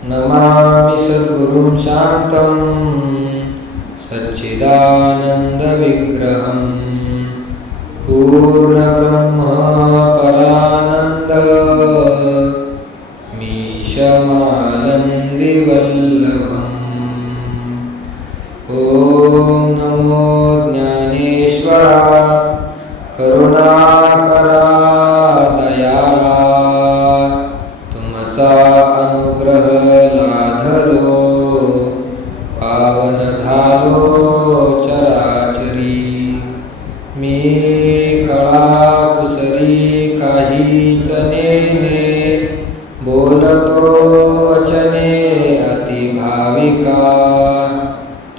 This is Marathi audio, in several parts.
नमामि सद्गुरुं शान्तं सच्चिदानन्दविग्रहं पूर्णब्रह्म परानन्द मीशमानन्दिवल्लभम्। ॐ नमो ज्ञानेश्वरा करुणाकरा दयाळा, तुमचा अनुग्रह लाधलो पावन झालो चराचरी। मी कळा कुसरी काहीच नेने, बोलतो वचने अति भाविका।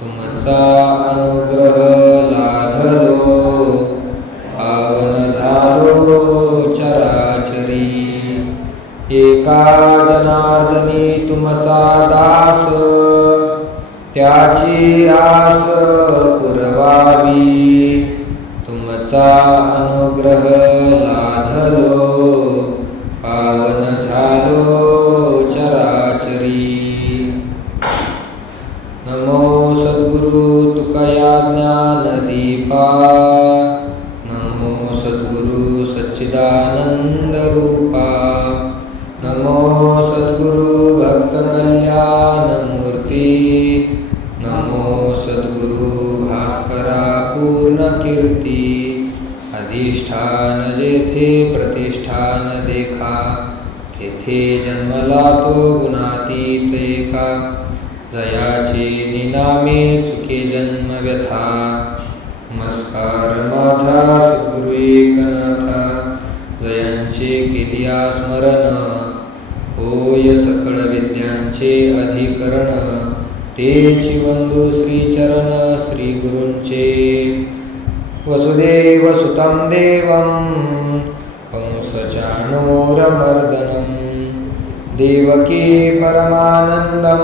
तुमचा अनुग्रह लाधलो पावन झालो चराचरी। एका जनार्दनी तुमचा दास, त्याची आस पुरवावी। तुमचा अनुग्रह लाधलो पावन झालो चराचरी। नमो सद्गुरु तुकया ज्ञानदीपा, नमो सद्गुरु सच्चिदानंद रूपा। नमो सद्गुरु भक्तकल्याण मूर्ती, नमो सद्गुरु भास्करा पूर्ण कीर्ती। अधिष्ठान जेथे प्रतिष्ठान देखा, तेथे जन्मला तो गुणातीत एका। जयाचे निनामे चुके जन्म व्यथा, नमस्कार माझा सद्गुरु एकनाथा। जयांचे केलिया स्मरण, होय सकळ विद्यांचे अधिकरण। तेची वंदू श्रीचरण श्री गुरूंचे, वसुदेव सुतं देवं कंसचाणूरमर्दनं। देवकी परमानन्दं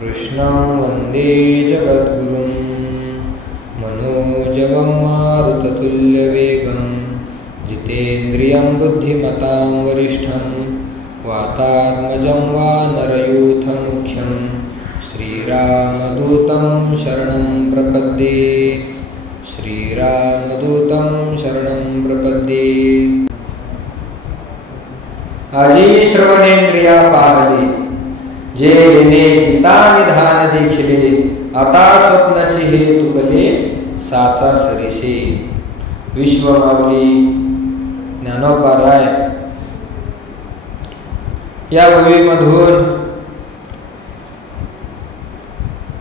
कृष्णं वन्दे जगद्गुरुं। मनोजवं मारुततुल्यवेगं, जितेन्द्रियं बुद्धिमतां वरिष्ठं। वातात्मजं वानरयूथमुख्यं, श्रीरामदूतं शरणं प्रपद्ये। श्रीरामदूतं शरणं प्रपद्ये। आजी श्रवणेंद्रिया पाहली, जे येणे गीता निधान देखिले। आता स्वप्नाची हे तुकले साचा सरीसे। विश्वमावली ज्ञानोपाराय या ओवीमधून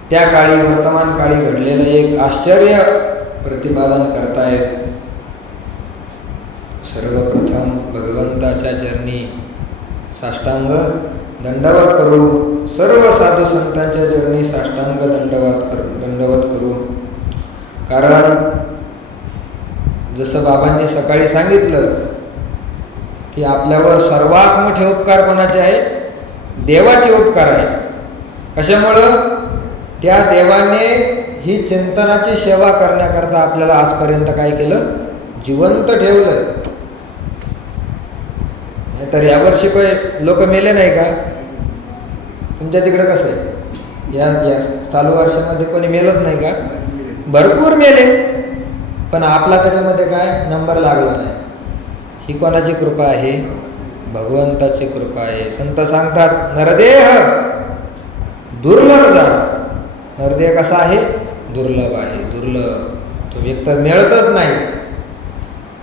त्या काळी वर्तमान काळी घडलेलं एक आश्चर्य प्रतिपादन करतायत। सर्वप्रथम भगवंताच्या चरणी साष्टांग दंडवत करू, सर्व साधू संतांच्या चरणी साष्टांग दंडवत करू। कारण जसं बाबांनी सकाळी सांगितलं की आपल्यावर सर्वात मोठे उपकार कोणाचे आहे? देवाचे उपकार आहे। कशामुळं? त्या देवाने ही चिंतनाची सेवा करण्याकरता आपल्याला आजपर्यंत काय केलं? जिवंत ठेवलं। तर यावर्षी काही लोक मेले नाही का? तुमच्या तिकडे कसं आहे? या चालू वर्षामध्ये कोणी मेलच नाही का? भरपूर मेले, पण आपला त्याच्यामध्ये काय नंबर लागला नाही। ही कोणाची कृपा आहे? भगवंताची कृपा आहे। संत सांगतात, नरदेह दुर्लभ झाला। नरदेह कसा आहे? दुर्लभ आहे। दुर्लभ, तो व्यक्त मिळतच नाही।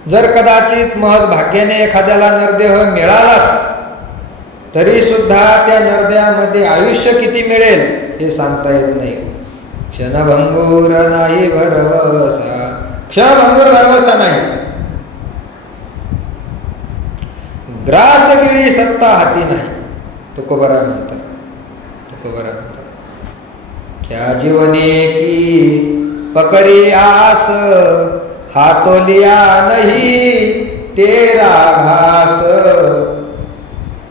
जर कदाचित महत् भाग्याने एखाद्याला नरदेह मिळालाच, तरी सुद्धा त्या नरदेहामध्ये आयुष्य किती मिळेल हे सांगता येत नाही। क्षणभंगूर नाही भरवसा, क्षणभंगूर भरवसा नाही। ग्रासगिरी सत्ता हाती नाही, तुकोबरा म्हणतात। तुकोबरा म्हणतात, क्या जीवने की पकड़ी आस, हातोलिया नहीं तेरा घास।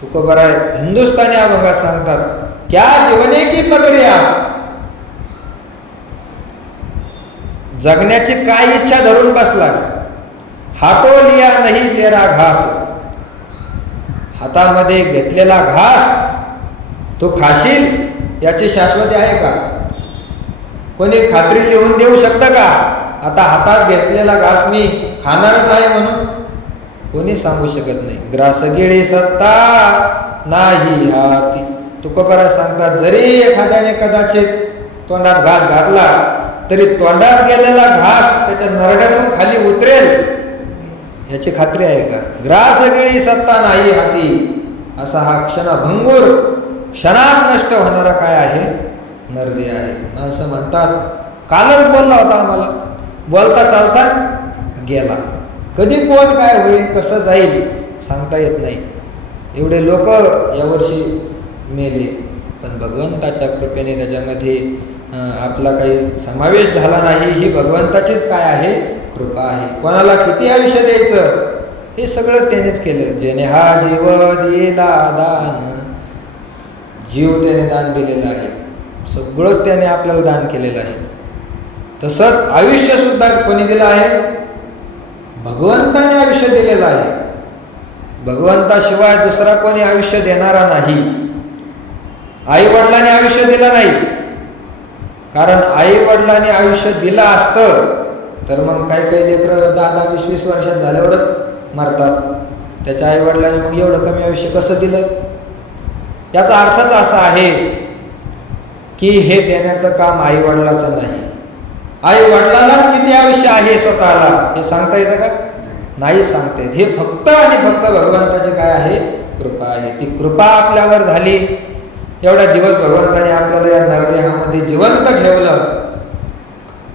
तुकोबरा हिंदुस्थानी अभंगात सांगतात, क्या जीवने की पकड़ी आस, जगण्याची काय इच्छा धरून बसलास? हातो लिया नाही तेरा घास, हातामध्ये घेतलेला घास तू खाशील याची शाश्वती आहे का? कोणी खात्री लिहून देऊ शकतं का? आता हातात घेतलेला घास मी खाणारच आहे म्हणून कोणी सांगू शकत नाही. ग्रास गिळी सत्ता नाही हाती. तुकोबाराज सांगतात, जरी एखाद्याने कदाचित तोंडात घास घातला तरी तोंडात गेलेला घास त्याच्या नरड्यातून खाली उतरेल याची खात्री आहे का? ग्रास गिळी सत्ता नाही हाती, असा हा क्षणभंगूर क्षणात नष्ट होणारा काय आहे? नरदे आहे. असं म्हणतात, कालच बोलला होता आम्हाला, बोलता चालता गेला. कधी कोण काय होईल, कसं जाईल सांगता येत नाही. एवढे लोक यावर्षी मेले, पण भगवंताच्या कृपेने त्याच्यामध्ये आपला काही समावेश झाला नाही. ही भगवंताचीच काय आहे? कृपा आहे. कोणाला किती आयुष्य द्यायचं हे सगळं त्यानेच केलं. ज्याने हा जीव दिला दान, जीव त्याने दान दिलेला आहे, सगळंच त्याने आपल्याला दान केलेलं आहे. तसंच आयुष्य सुद्धा कोणी दिलं आहे? भगवंताने आयुष्य दिलेलं आहे. भगवंताशिवाय दुसरा कोणी आयुष्य देणारा नाही. आई वडिलांनी आयुष्य दिलं नाही, कारण आई वडिलांनी आयुष्य दिलं असतं तर मग काही काही लेकरं 10-10, 20-20 वर्षात झाल्यावरच मरतात. त्याच्या आई वडिलांनी मग एवढं कमी आयुष्य कसं दिलं? याचा अर्थच असा आहे की हे देण्याचं काम आई वडिलाचं नाही. आई वडिलांनाच किती आयुष्य आहे स्वतःला हे सांगता येतं का? नाही सांगता येत. हे फक्त आणि फक्त भगवंताची काय आहे? कृपा आहे. ती कृपा आपल्यावर झाली. एवढा दिवस भगवंताने आपल्याला या नरदेहामध्ये जिवंत ठेवलं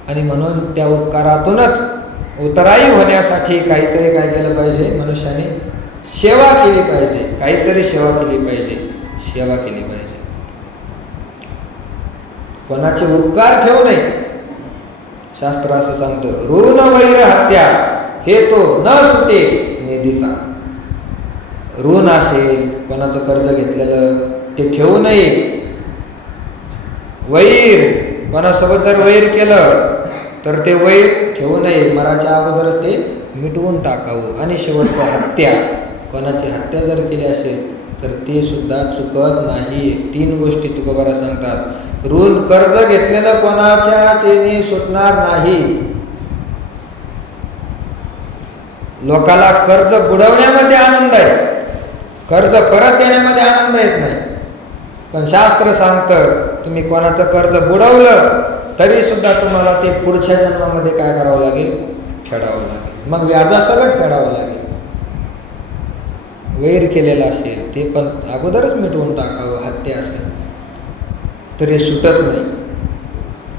आणि म्हणून त्या उपकारातूनच उतराई होण्यासाठी काहीतरी काय केलं पाहिजे? मनुष्याने सेवा केली पाहिजे. काहीतरी सेवा केली पाहिजे, सेवा केली पाहिजे. कोणाचे उपकार ठेवू नये. शास्त्र असं सांगतं, ऋण वैर हत्या हे तो न सुटे निधीचा. ऋण असेल, कोणाचं कर्ज घेतलेलं ते ठेवू नये. वैर, कोणासोबत जर वैर केलं तर ते वैर ठेवू नये, मराच्या अगोदरच ते मिटवून टाकावं. आणि शेवटचं हत्या, कोणाची हत्या जर केली असेल तर ते सुद्धा चुकत नाही. 3 गोष्टी तुकोबाराज सांगतात. ऋण, कर्ज घेतलेलं कोणाच्या चेनी सुटणार नाही. लोकाला कर्ज बुडवण्यामध्ये आनंद आहे, कर्ज परत देण्यामध्ये आनंद येत नाही. पण शास्त्र सांगतं, तुम्ही कोणाचं कर्ज बुडवलं तरी सुद्धा तुम्हाला ते पुढच्या जन्मामध्ये काय करावं लागेल? फेडावं लागेल. मग व्याजासकट फेडावं लागेल. वैर केलेला असेल ते पण अगोदरच मिटवून टाकावं. हत्या असेल तरी सुटत नाही.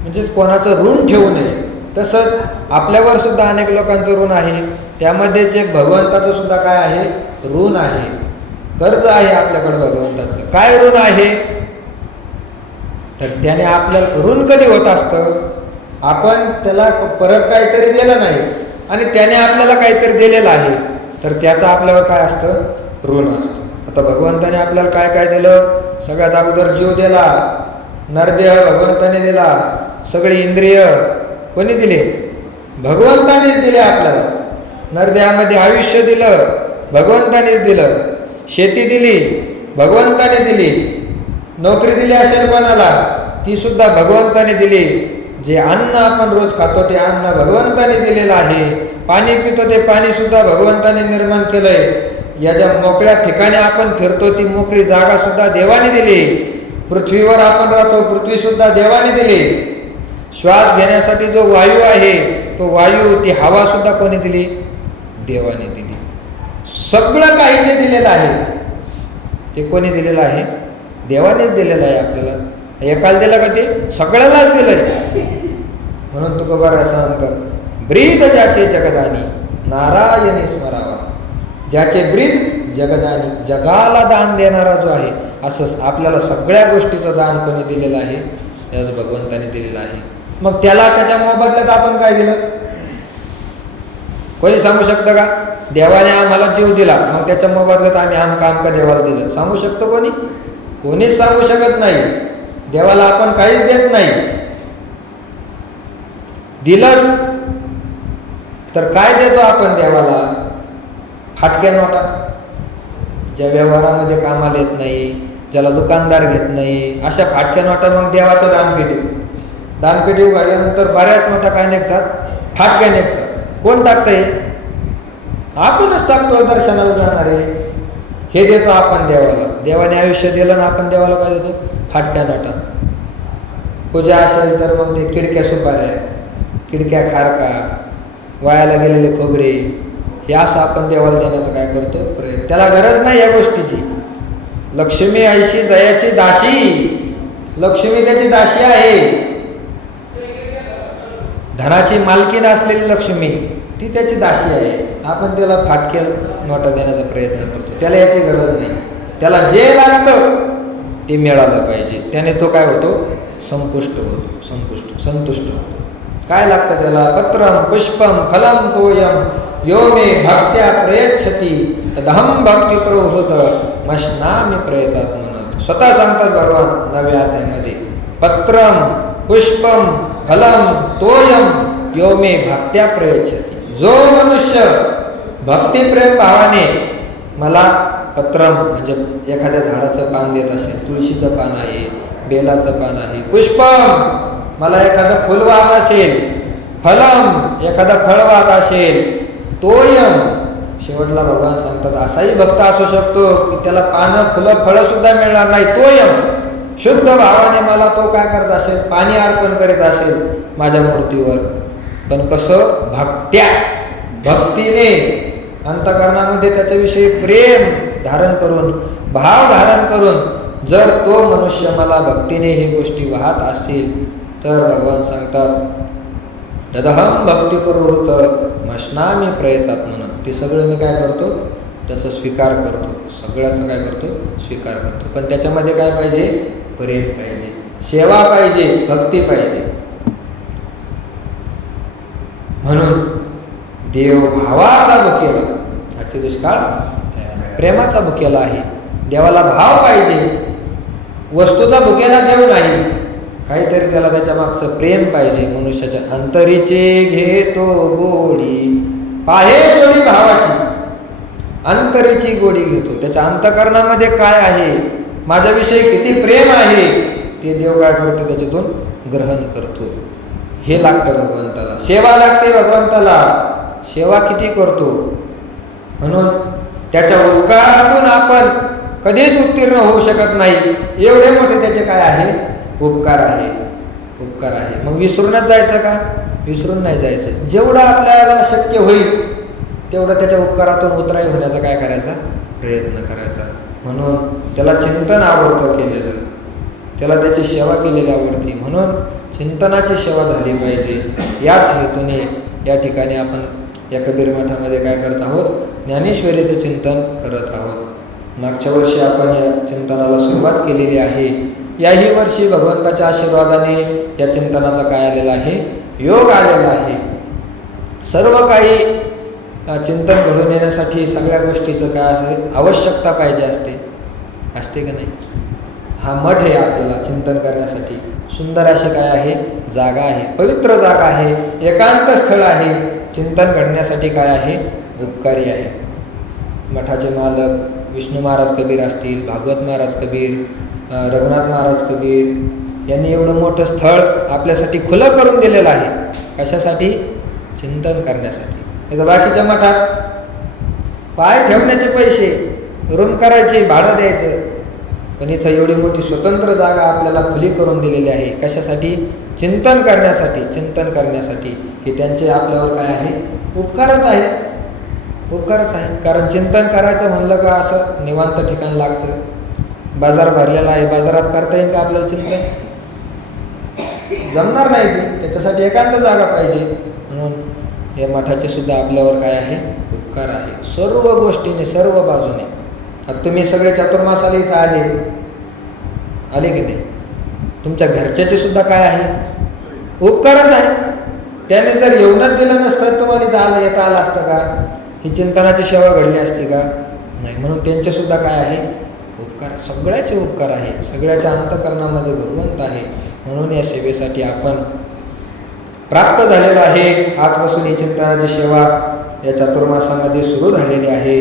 म्हणजेच कोणाचं ऋण ठेवू नये. तसंच आपल्यावर सुद्धा अनेक लोकांचं ऋण आहे. त्यामध्येच एक भगवंताचं सुद्धा काय आहे? ऋण आहे, कर्ज आहे आपल्याकडं भगवंताचं. काय ऋण आहे? तर त्याने आपल्याला ऋण कधी होत असतं? आपण त्याला परत काहीतरी दिलं नाही आणि त्याने आपल्याला काहीतरी दिलेलं आहे, तर त्याचं आपल्यावर काय असतं? ऋण असतं. आता भगवंताने आपल्याला काय काय दिलं? सगळ्यात अगोदर जीव दिला, नरदेह भगवंताने दिला, सगळी इंद्रिय कोणी दिले? भगवंतानेच दिले आपल्याला. नरदेहामध्ये आयुष्य दिलं, भगवंतानेच दिलं. शेती दिली, भगवंताने दिली. नोकरी दिली असेल कोणाला, ती सुद्धा भगवंताने दिली. जे अन्न आपण रोज खातो ते अन्न भगवंताने दिलेलं आहे. पाणी पितो ते पाणी सुद्धा भगवंताने निर्माण केलंय. या ज्या मोकळ्या ठिकाणी आपण फिरतो ती मोकळी जागा सुद्धा देवाने दिली. पृथ्वीवर आपण राहतो, पृथ्वी सुद्धा देवाने दिली. श्वास घेण्यासाठी जो वायू आहे तो वायू, ती हवा सुद्धा कोणी दिली? देवाने दिली. सगळं काही जे दिलेलं आहे ते कोणी दिलेलं आहे? देवानेच दिलेलं आहे आपल्याला. एकाला दिलं का? ते सगळ्यालाच दिलंय. म्हणून तुकोबाराज सांगतात, ब्रीद ज्याचे जगदानी नारायणी स्मरावा. ज्याचे ब्रीद जगदानी, जगाला दान देणारा जो आहे, असं आपल्याला सगळ्या गोष्टीचं दान कोणी दिलेलं आहे? याच भगवंताने दिलेलं आहे. मग त्याला त्याच्या मोबदल्यात आपण काय दिलं? कोणी सांगू शकतं का? देवाने आम्हाला जीव दिला, मग त्याच्या मोबदल्यात आम्ही आमका देवाला दिलं, सांगू शकतो कोणी? कोणीच सांगू शकत नाही. देवाला आपण काहीच देत नाही. दिलंच तर काय देतो आपण देवाला? फाटक्या नोटा, ज्या व्यवहारामध्ये कामाला येत नाही, ज्याला दुकानदार घेत नाही, अशा फाटक्या नोटा मग देवाचं दानपेटी उघडल्यानंतर बऱ्याच नोटा काय निघतात, फाटक्या निघतात. कोण टाकतंय? आपणच टाकतो. दर्शनाला जाणारे हे देतो आपण देवाला. देवाने आयुष्य दिलं ना आपण देवाला काय देतो? फाटक्या नोटा. पूजा असेल तर मग ते किडक्या सुपाऱ्या, किडक्या खारका, वायाला गेलेले खोबरे, हे असं आपण देवाला देण्याचं काय करतो? प्रयत्न. त्याला गरज नाही या गोष्टीची. लक्ष्मी ऐशी जयाची दासी, लक्ष्मी त्याची दासी आहे. धनाची मालकीण असलेली लक्ष्मी ती त्याची दासी आहे. आपण त्याला फाटक्या नोटा देण्याचा प्रयत्न करतो. त्याला याची गरज नाही. त्याला जे लागतं ते मिळालं पाहिजे. त्याने तो काय होतो? संतुष्ट होतो. काय लागतं त्याला? पत्रम पुष्पम फलम तोयम यो मे भक्त्या प्रयच्छती तदहम भक्ती प्रवृत मश्नामी प्रयतात म्हणत. स्वतः सांगतात भगवान नव्या अध्यायामध्ये, पत्रम पुष्पम फलम तोयम यो मे भक्त्या प्रयच्छती. जो मनुष्य भक्तिप्रेम भावाने मला पत्रम म्हणजे एखाद्या झाडाचं पान देत असेल, तुळशीचं पान आहे, बेलाचं पान आहे, पुष्पम मला एखादं फुल वाहत असेल, फलम एखादा फळ वाहत असेल, तोयम शेवटला भगवान सांगतात असाही भक्त असू शकतो की त्याला पानं फुलं फळं सुद्धा मिळणार नाही. तोयम शुद्ध भावाने मला तो काय करत असेल? पाणी अर्पण करीत असेल माझ्या मूर्तीवर. पण कसं? भक्तीने अंतःकरणामध्ये त्याच्याविषयी प्रेम धारण करून, भाव धारण करून जर तो मनुष्य मला भक्तीने हे गोष्टी वाहत असेल तर भगवान सांगतात तदहम भक्ती प्रवृत्त मश्नामी प्रयतात म्हणून. ते सगळं मी काय करतो? त्याचा स्वीकार करतो. सगळ्याचा काय करतो? स्वीकार करतो. पण त्याच्यामध्ये काय पाहिजे? प्रेम पाहिजे, सेवा पाहिजे, भक्ती पाहिजे. म्हणून देव भावाचा भुकेला, आजचे दुष्काळ प्रेमाचा भुकेला आहे. देवाला भाव पाहिजे. वस्तूचा भुकेला देव नाही, काहीतरी त्याला त्याच्या मागचं प्रेम पाहिजे. मनुष्याच्या अंतरीचे घेतो गोडी, पाहे गोडी भावाची, अंतरीची गोडी घेतो. त्याच्या अंतःकरणामध्ये काय आहे, माझ्याविषयी किती प्रेम आहे ते देव काय करतो? त्याच्यातून ग्रहण करतो. हे लागतं भगवंताला. सेवा लागते भगवंताला. सेवा किती करतो? म्हणून त्याच्या उपकारातून आपण कधीच उत्तीर्ण होऊ शकत नाही. एवढे मोठे त्याचे काय आहे? उपकार आहे. मग विसरूनच जायचं का? विसरून नाही जायचं. जेवढं आपल्याला शक्य होईल तेवढं त्याच्या उपकारातून उतराई होण्याचा काय करायचा? प्रयत्न करायचा. म्हणून त्याला चिंतन आवडतं केलेलं, त्याला त्याची सेवा केलेली आवडती. म्हणून चिंतनाची सेवा झाली पाहिजे. याच हेतूने या ठिकाणी आपण या कबीर मठामध्ये काय करत आहोत? ज्ञानेश्वरीचं चिंतन करत आहोत. मागच्या वर्षी आपण या चिंतनाला सुरुवात केलेली आहे. याही वर्षी भगवंताच्या आशीर्वादाने या चिंतनाचा काय आलेला आहे? योग आलेला आहे. सर्व काही चिंतन घडून येण्यासाठी सगळ्या गोष्टीचं काय असेल? आवश्यकता पाहिजे असते की नाही? हा मठ आहे आपल्याला चिंतन करण्यासाठी. सुंदर अशी काय आहे? जागा आहे, पवित्र जागा आहे, एकांत स्थळ आहे. चिंतन घडण्यासाठी काय आहे? उपकारी आहे. मठाचे मालक विष्णू महाराज कबीर असतील, भागवत महाराज कबीर, रघुनाथ महाराज कबीर यांनी एवढं मोठं स्थळ आपल्यासाठी खुलं करून दिलेलं आहे. कशासाठी? चिंतन करण्यासाठी. याचं बाकीच्या मठात पाय ठेवण्याचे पैसे, रूम करायचे, भाडं द्यायचं. पण इथं एवढी मोठी स्वतंत्र जागा आपल्याला खुली करून दिलेली आहे. कशासाठी? चिंतन करण्यासाठी. हे त्यांचे आपल्यावर काय आहे? उपकारच आहे. कारण चिंतन करायचं म्हणलं का असं निवांत ठिकाण लागतं. बाजार भरलेला आहे, बाजारात करता येईल का आपल्याला चिंतन? जमणार नाही ते. त्याच्यासाठी एकांत जागा पाहिजे. म्हणून या मठाचे सुद्धा आपल्यावर काय आहे? उपकार आहे. सर्व गोष्टीने, सर्व बाजूने. आता तुम्ही सगळे चातुर्मासाला इथं आले की नाही? तुमच्या घरच्याचे सुद्धा काय आहे? उपकारच आहे. त्याने जर येऊनच दिलं नसतं तुम्हाला इथं येता आलं असतं का? ही चिंतनाची सेवा घडली असती का? नाही. म्हणून त्यांचे सुद्धा काय आहे? उपकार. सगळ्याचे उपकार आहे. सगळ्याच्या अंतःकरणामध्ये भगवंत आहे. म्हणून या सेवेसाठी आपण प्राप्त झालेलं आहे. आजपासून ही चिंतनाची सेवा या चातुर्मासामध्ये सुरू झालेली आहे.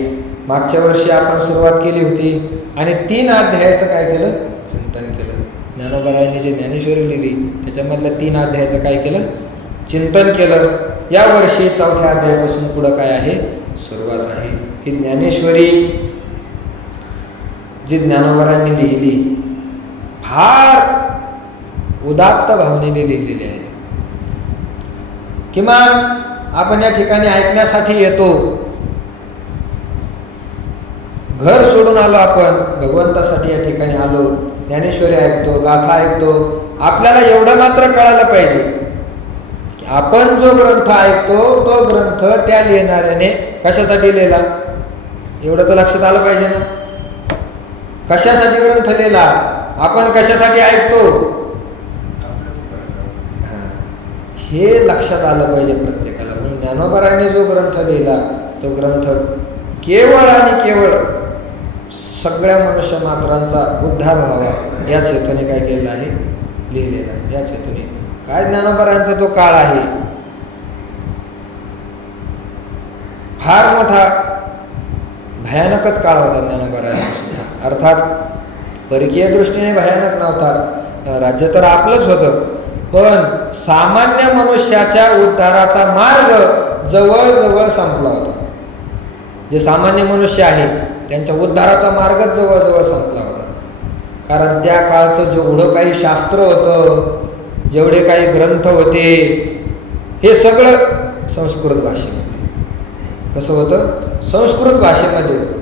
मागच्या वर्षी आपण सुरुवात केली होती आणि 3 अध्यायाचं काय केलं? चिंतन केलं. ज्ञानोबारायांनी जे ज्ञानेश्वरी लिहिली त्याच्यामधल्या 3 अध्यायाचं काय केलं? चिंतन केलं. या वर्षी 4थ्या अध्यायापासून पुढं काय आहे? सुरुवात आहे. ही ज्ञानेश्वरी जी ज्ञानोबारायांनी लिहिली फार उदात्त भावनेने लिहिलेली आहे. किमान आपण या ठिकाणी ऐकण्यासाठी येतो. घर सोडून आलो, आपण भगवंतासाठी या ठिकाणी आलो, ज्ञानेश्वरी ऐकतो, गाथा ऐकतो. आपल्याला एवढं मात्र कळायला पाहिजे की आपण जो ग्रंथ ऐकतो तो ग्रंथ त्या लिहिणाऱ्याने कशासाठी लिहिला, एवढं तर लक्षात आलं पाहिजे ना. कशासाठी ग्रंथ लिहिला, आपण कशासाठी ऐकतो, हे लक्षात आलं पाहिजे प्रत्येकाला. म्हणून ज्ञानोबारायांनी जो ग्रंथ लिहिला तो ग्रंथ केवळ आणि केवळ सगळ्या मनुष्य मात्रांचा उद्धार व्हावा याच हेतूने काय केलेलं आहे? लिहिलेलं आहे. याच हेतूने काय ज्ञानोबारायांचा तो काळ आहे फार मोठा भयानकच काळ होता ज्ञानोबारायांचा सुद्धा. अर्थात परकीय दृष्टीने भयानक नव्हता, राज्य तर आपलंच होतं, पण सामान्य मनुष्याच्या उद्धाराचा मार्ग जवळजवळ संपला होता. जे सामान्य मनुष्य आहे त्यांच्या उद्धाराचा मार्गच जवळजवळ संपला होता. कारण त्या काळचं जेवढं काही शास्त्र होतं, जेवढे काही ग्रंथ होते, हे सगळं संस्कृत भाषेमध्ये. कसं होतं? संस्कृत भाषेमध्ये होतं.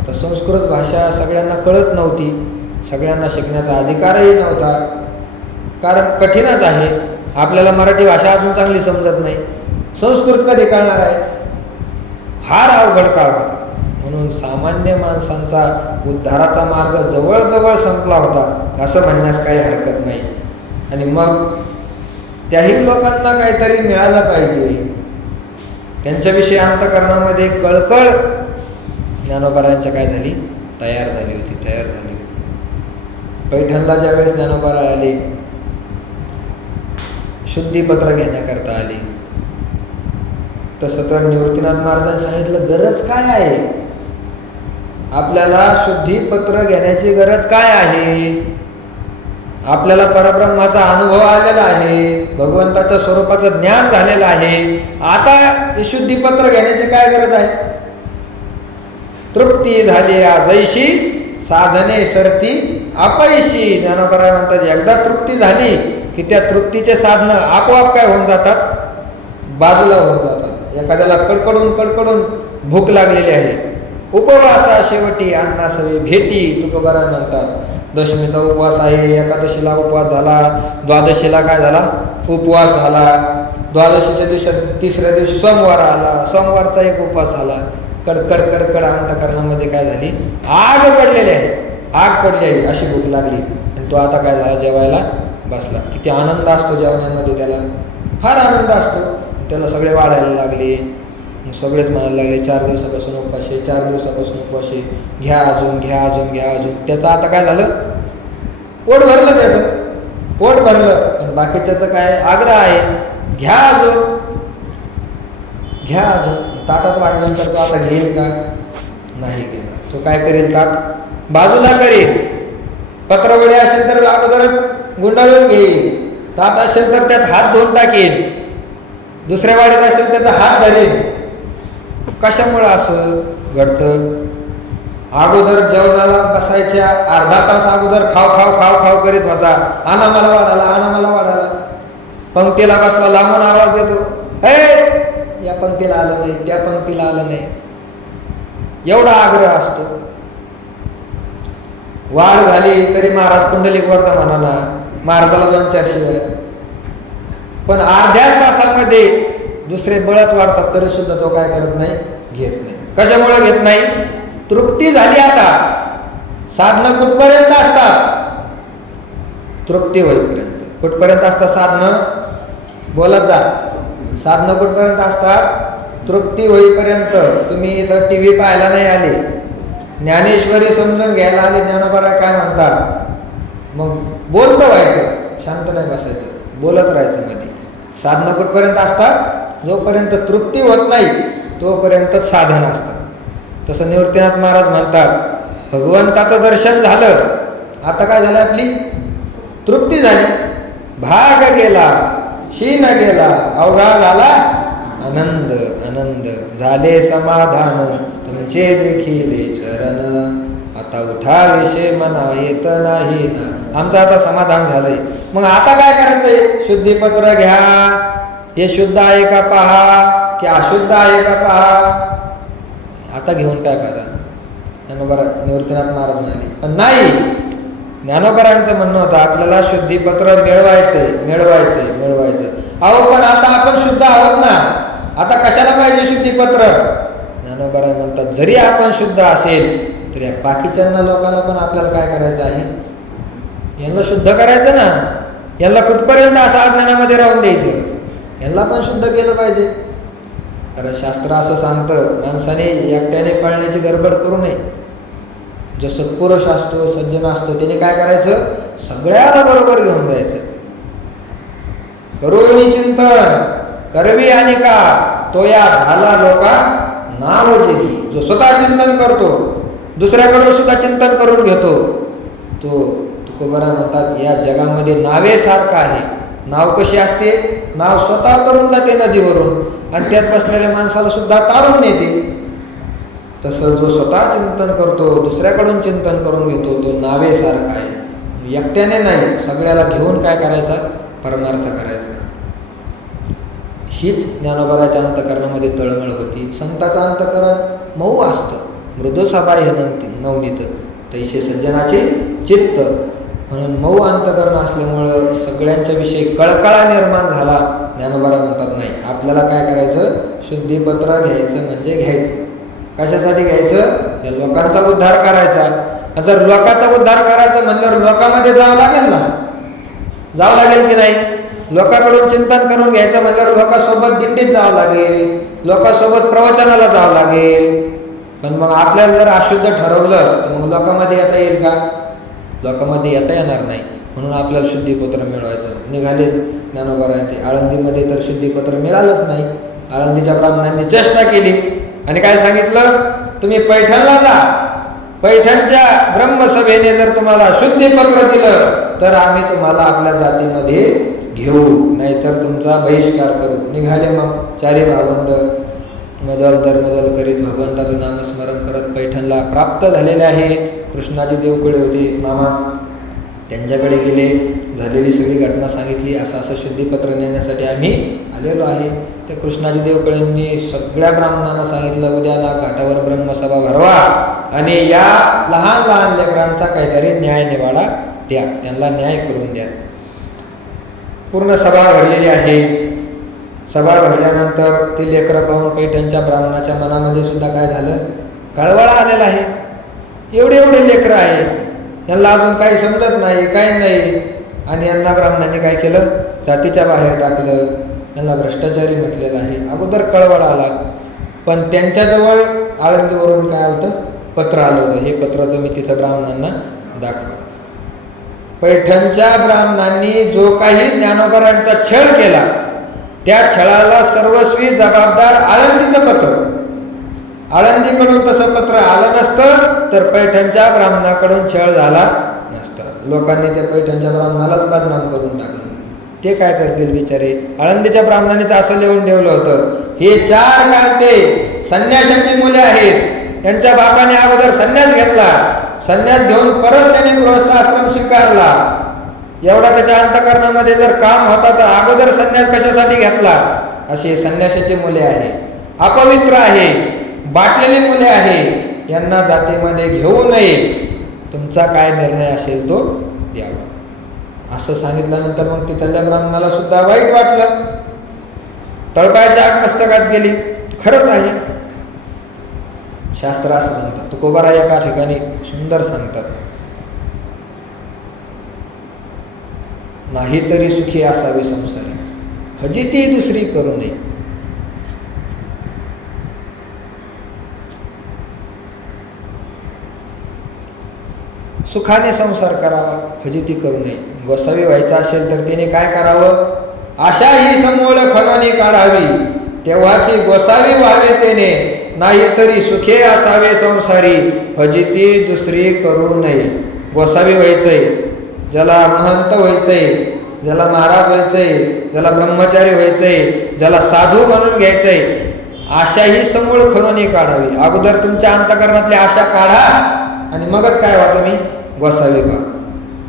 आता संस्कृत भाषा सगळ्यांना कळत नव्हती, सगळ्यांना शिकण्याचा अधिकारही नव्हता, कारण कठीणच आहे. आपल्याला मराठी भाषा अजून चांगली समजत नाही, संस्कृत कधी कळणार आहे? फार अवघड काळ होता. म्हणून सामान्य माणसांचा उद्धाराचा मार्ग जवळजवळ संपला होता असं म्हणण्यास काही हरकत नाही. आणि मग त्याही लोकांना काहीतरी मिळालं पाहिजे, त्यांच्याविषयी अंतःकरणामध्ये कळकळ ज्ञानोबारायांच्या काय झाली? तयार झाली होती. पैठणला ज्यावेळेस ज्ञानोबाराय आले, शुद्धीपत्र घेण्याकरता आले, तसं तर निवृत्तीनाथ महाराजांनी सांगितलं गरज काय आहे आपल्याला? शुद्धीपत्र घेण्याची गरज काय आहे? आपल्याला परब्रह्माचा अनुभव आलेला आहे, भगवंताच्या स्वरूपाचं ज्ञान झालेलं आहे. आता शुद्धीपत्र घेण्याची काय गरज आहे? तृप्ती झाली आजैशी साधने सरती अपयशी. ज्ञानोबाराय म्हणतात एकदा तृप्ती झाली की त्या तृप्तीचे साधनं आपोआप काय होऊन जातात? बाजूला होऊन जातात. एखाद्याला कडकडून भूक लागलेली आहे, उपवासा शेवटी अन्नासवे भेटी तुकोबाराय म्हणतात. दशमीचा उपवास आहे, एकादशीला उपवास झाला, द्वादशीला काय झाला? उपवास झाला. द्वादशीच्या दिवशी 3ऱ्या दिवशी सोमवार आला, सोमवारचा एक उपवास झाला. कडकड अंतःकरणामध्ये काय झाली? आग पडलेली आहे, आग पडली आहे, अशी भूक लागली. आणि तो आता काय झाला? जेवायला बसला. किती आनंद असतो जेवणामध्ये, त्याला फार आनंद असतो. त्याला सगळे वाढायला लागले, सगळेच म्हणायला लागले 4 दिवसापासून उपवास आहे, 4 दिवसापासून उपवास आहे, घ्या अजून. त्याचं आता काय झालं? पोट भरलं, त्याचं पोट भरलं. पण बाकीच्याचं काय आग्रह आहे? घ्या अजून. ताटात वाढल्यानंतर तो आता घेईल का? नाही घेणार. तो काय करेल? ताट बाजूला करेल. पत्रवडी असेल तर अगोदरच गुंडाळून घेईल, ताट असेल तर त्यात हात धुवून टाकेल, दुसऱ्या वाडीत असेल त्याचा हात धरेल. कशामुळं असं घडतं? अगोदर जेवणाला बसायच्या अर्धा तास अगोदर खाव करीत होता, आणा मला वाढायला. पंक्तीला बसला, लांबून आवाज देतो, हे या पंक्तीला आलं नाही, त्या पंक्तीला आलं नाही. एवढा आग्रह असतो. वाढ झाली तरी महाराज पुंडलिक वर्धा म्हणा ना, महाराजाला 2-4 शिवाय. पण अर्ध्या तासामध्ये दुसरे बळच वाढतात तरी सुद्धा तो काय करत नाही? घेत नाही. कशामुळे घेत नाही? तृप्ती झाली. आता साधनं कुठपर्यंत असतात? तृप्ती होईपर्यंत. कुठपर्यंत असतात साधनं? बोलत जा. साधनं कुठपर्यंत असतात? तृप्ती होईपर्यंत. तुम्ही इथं TV पाहायला नाही आले, ज्ञानेश्वरी समजून घ्यायला आले. ज्ञानोबाराय काय म्हणतात? मग बोलतं व्हायचं, शांत नाही बसायचं, बोलत राहायचं मध्ये. साधनं कुठपर्यंत असतात? जोपर्यंत तृप्ती होत नाही तोपर्यंत साधन असतात. तसं निवृत्तीनाथ महाराज म्हणतात भगवंताचं दर्शन झालं, आता काय झालं, आपली तृप्ती झाली, भाग गेला, शीन गेला, अवघा झाला आनंद, आनंद झाले समाधान तुमचे देखील चरण, आता उठा विषय मना येत नाही ना. आमचं आता समाधान झालंय, मग आता काय करायचंय, शुद्धीपत्र घ्या, हे शुद्ध आहे का पहा की अशुद्ध आहे का पहा. आता घेऊन काय फायदा, ज्ञानोबा निवृत्तीनाथ महाराज म्हणाले. पण नाही, ज्ञानोबरांचं म्हणणं होतं आपल्याला शुद्धीपत्र मिळवायचंय मिळवायचंय मिळवायचंय. अहो पण आता आपण शुद्ध आहोत ना, आता कशाला पाहिजे शुद्धीपत्र. ज्ञानोबराय म्हणतात जरी आपण शुद्ध असेल तर या बाकीच्यांना लोकांना पण आपल्याला काय करायचं आहे, यांना शुद्ध करायचं ना. यांना कुठपर्यंत असं अज्ञानामध्ये राहून द्यायचं, यांना पण शुद्ध केलं पाहिजे. कारण शास्त्र असं सांगतं माणसाने एकट्याने पाळण्याची गडबड करू नये. जो सत्पुरुष असतो, सज्जन असतो, त्याने काय करायचं, सगळ्याला बरोबर घेऊन जायचं. करुणी चिंतन करवी आणि का तो या झाला लोका नाव जेकी. जो स्वतः चिंतन करतो, दुसऱ्याकडून सुद्धा चिंतन करून घेतो, तो तुकोबरा म्हणतात या जगामध्ये नावेसारखा आहे. नाव कशी असते, नाव स्वतः करून जाते नदीवरून आणि त्यात बसलेल्या माणसाला सुद्धा तारून नेते. तसं जो स्वतः चिंतन करतो, दुसऱ्याकडून चिंतन करून घेतो, तो नावेसारखा आहे. एकट्याने नाही, सगळ्याला घेऊन काय करायचा, परमार्थ करायचा. हीच ज्ञानोबराच्या अंतकरणामध्ये तळमळ होती. संताचं अंतकरण मऊ असतं, मृदू सभा हे नवनीत तैसे सज्जनाचे चित्त. म्हणून मऊ अंतकरण असल्यामुळं सगळ्यांच्या विषयी कळकळा निर्माण झाला. ज्ञानोबरा म्हणतात नाही, आपल्याला काय करायचं, शुद्धीपत्र घ्यायचं म्हणजे घ्यायचं. कशासाठी घ्यायचं, या लोकांचा उद्धार करायचा. जर लोकांचा उद्धार करायचा म्हणल्यावर लोकांमध्ये जावं लागेल ना, जावं लागेल की नाही. लोकांकडून चिंतन करून घ्यायचं म्हणल्यावर लोकांसोबत दिंडीत जावं लागेल, लोकांसोबत प्रवचनाला जावं लागेल. पण मग आपल्याला जर अशुद्ध ठरवलं तर मग लोकांमध्ये येता येईल का, लोकांमध्ये येता येणार नाही. म्हणून आपल्याला शुद्धीपत्र मिळवायचं. निघाले ज्ञानोबा ते आळंदीमध्ये, तर शुद्धीपत्र मिळालंच नाही. आळंदीच्या ब्राह्मणांनी चेष्टा केली आणि काय सांगितलं, तुम्ही पैठणला जा, पैठणच्या ब्रह्मसभेने जर तुम्हाला शुद्धीपत्र दिलं तर आम्ही तुम्हाला आपल्या जातीमध्ये घेऊ, नाहीतर तुमचा बहिष्कार करू. निघाले मग चारी भावंड मजल दरमजल करीत भगवंताचं नामस्मरण करत पैठणला प्राप्त झालेले आहे. कृष्णाची देवकडे होती मामा, त्यांच्याकडे गेले, झालेली सगळी घटना सांगितली, असं असं शुद्धीपत्र नेण्यासाठी आम्ही आलेलो आहे. त्या कृष्णाजी देवकळेंनी सगळ्या ब्राह्मणांना सांगितलं उद्या ना घाटावर ब्रह्मसभा भरवा आणि या लहान लहान लेकरांचा काहीतरी न्याय निवाडा द्या, त्यांना न्याय करून द्या. पूर्ण सभा भरलेली आहे. सभा भरल्यानंतर ती लेकरं पाहून पैठणच्या ब्राह्मणाच्या मनामध्ये सुद्धा काय झालं, कळवळा आलेला आहे. एवढे एवढे लेकरं आहे, यांना अजून काही समजत नाही, काही नाही. आणि यांना ब्राह्मणांनी काय केलं, जातीच्या बाहेर टाकलं, यांना भ्रष्टाचारी म्हटलेलं आहे. अगोदर कळवळा आला, पण त्यांच्याजवळ आळंदीवरून काय आलं, पत्र आलं होतं. हे पत्र तुम्ही तिथं ब्राह्मणांना दाखवा. पैठणच्या ब्राह्मणांनी जो काही ज्ञानोबरांचा छळ केला, त्या छळाला सर्वस्वी जबाबदार आळंदीचं पत्र. आळंदीकडून तसं पत्र आलं नसतं तर पैठणच्या ब्राह्मणाकडून छळ झाला नसता. लोकांनी त्या पैठणच्या ब्राह्मणालाच बदनाम करून टाकलं. ते काय करतील बिचारे. आळंदीच्या ब्राह्मणानेच असं लिहून ठेवलं होतं, हे 4 कार्टे संन्यासाची मुले आहेत, यांच्या बापाने अगोदर संन्यास घेतला, संन्यास घेऊन परत त्याने गृहस्थ आश्रम स्वीकारला. एवढा त्याच्या अंतकरणामध्ये जर काम होता तर अगोदर संन्यास कशासाठी घेतला. अशी संन्यासाची मुले आहे, अपवित्र आहे, बाटलेली मुले आहे, यांना जातीमध्ये घेऊ नये. तुमचा काय निर्णय असेल तो द्यावा. असं सांगितल्यानंतर मग तिथल्या ब्राह्मणाला सुद्धा वाईट वाटलं. तळपायाच्या आग मस्तकात गेली. खरंच आहे, शास्त्र असं सांगतात. तुकोबा एका ठिकाणी सुंदर सांगतात, नाही तरी सुखी असावे संसारी, हजिती दुसरी करू नये. सुखाने संसार करावा, फजिती करू नये. गोसावी व्हायचा असेल तर त्याने काय करावं, आशा ही समूळ खणाने काढावी, तेव्हाची गोसावी व्हावे तेने, नाही तरी सुखे असावे संसारी, फजिती दुसरी करू नये. गोसावी व्हायचंय, ज्याला महंत व्हायचंय, ज्याला महाराज व्हायचंय, ज्याला ब्रह्मचारी व्हायचंय, ज्याला साधू म्हणून घ्यायचंय, आशा ही समूळ खणून काढावी. अगोदर तुमच्या अंतःकरणातली आशा काढा आणि मगच काय व्हा तुम्ही गोसावी व्हा.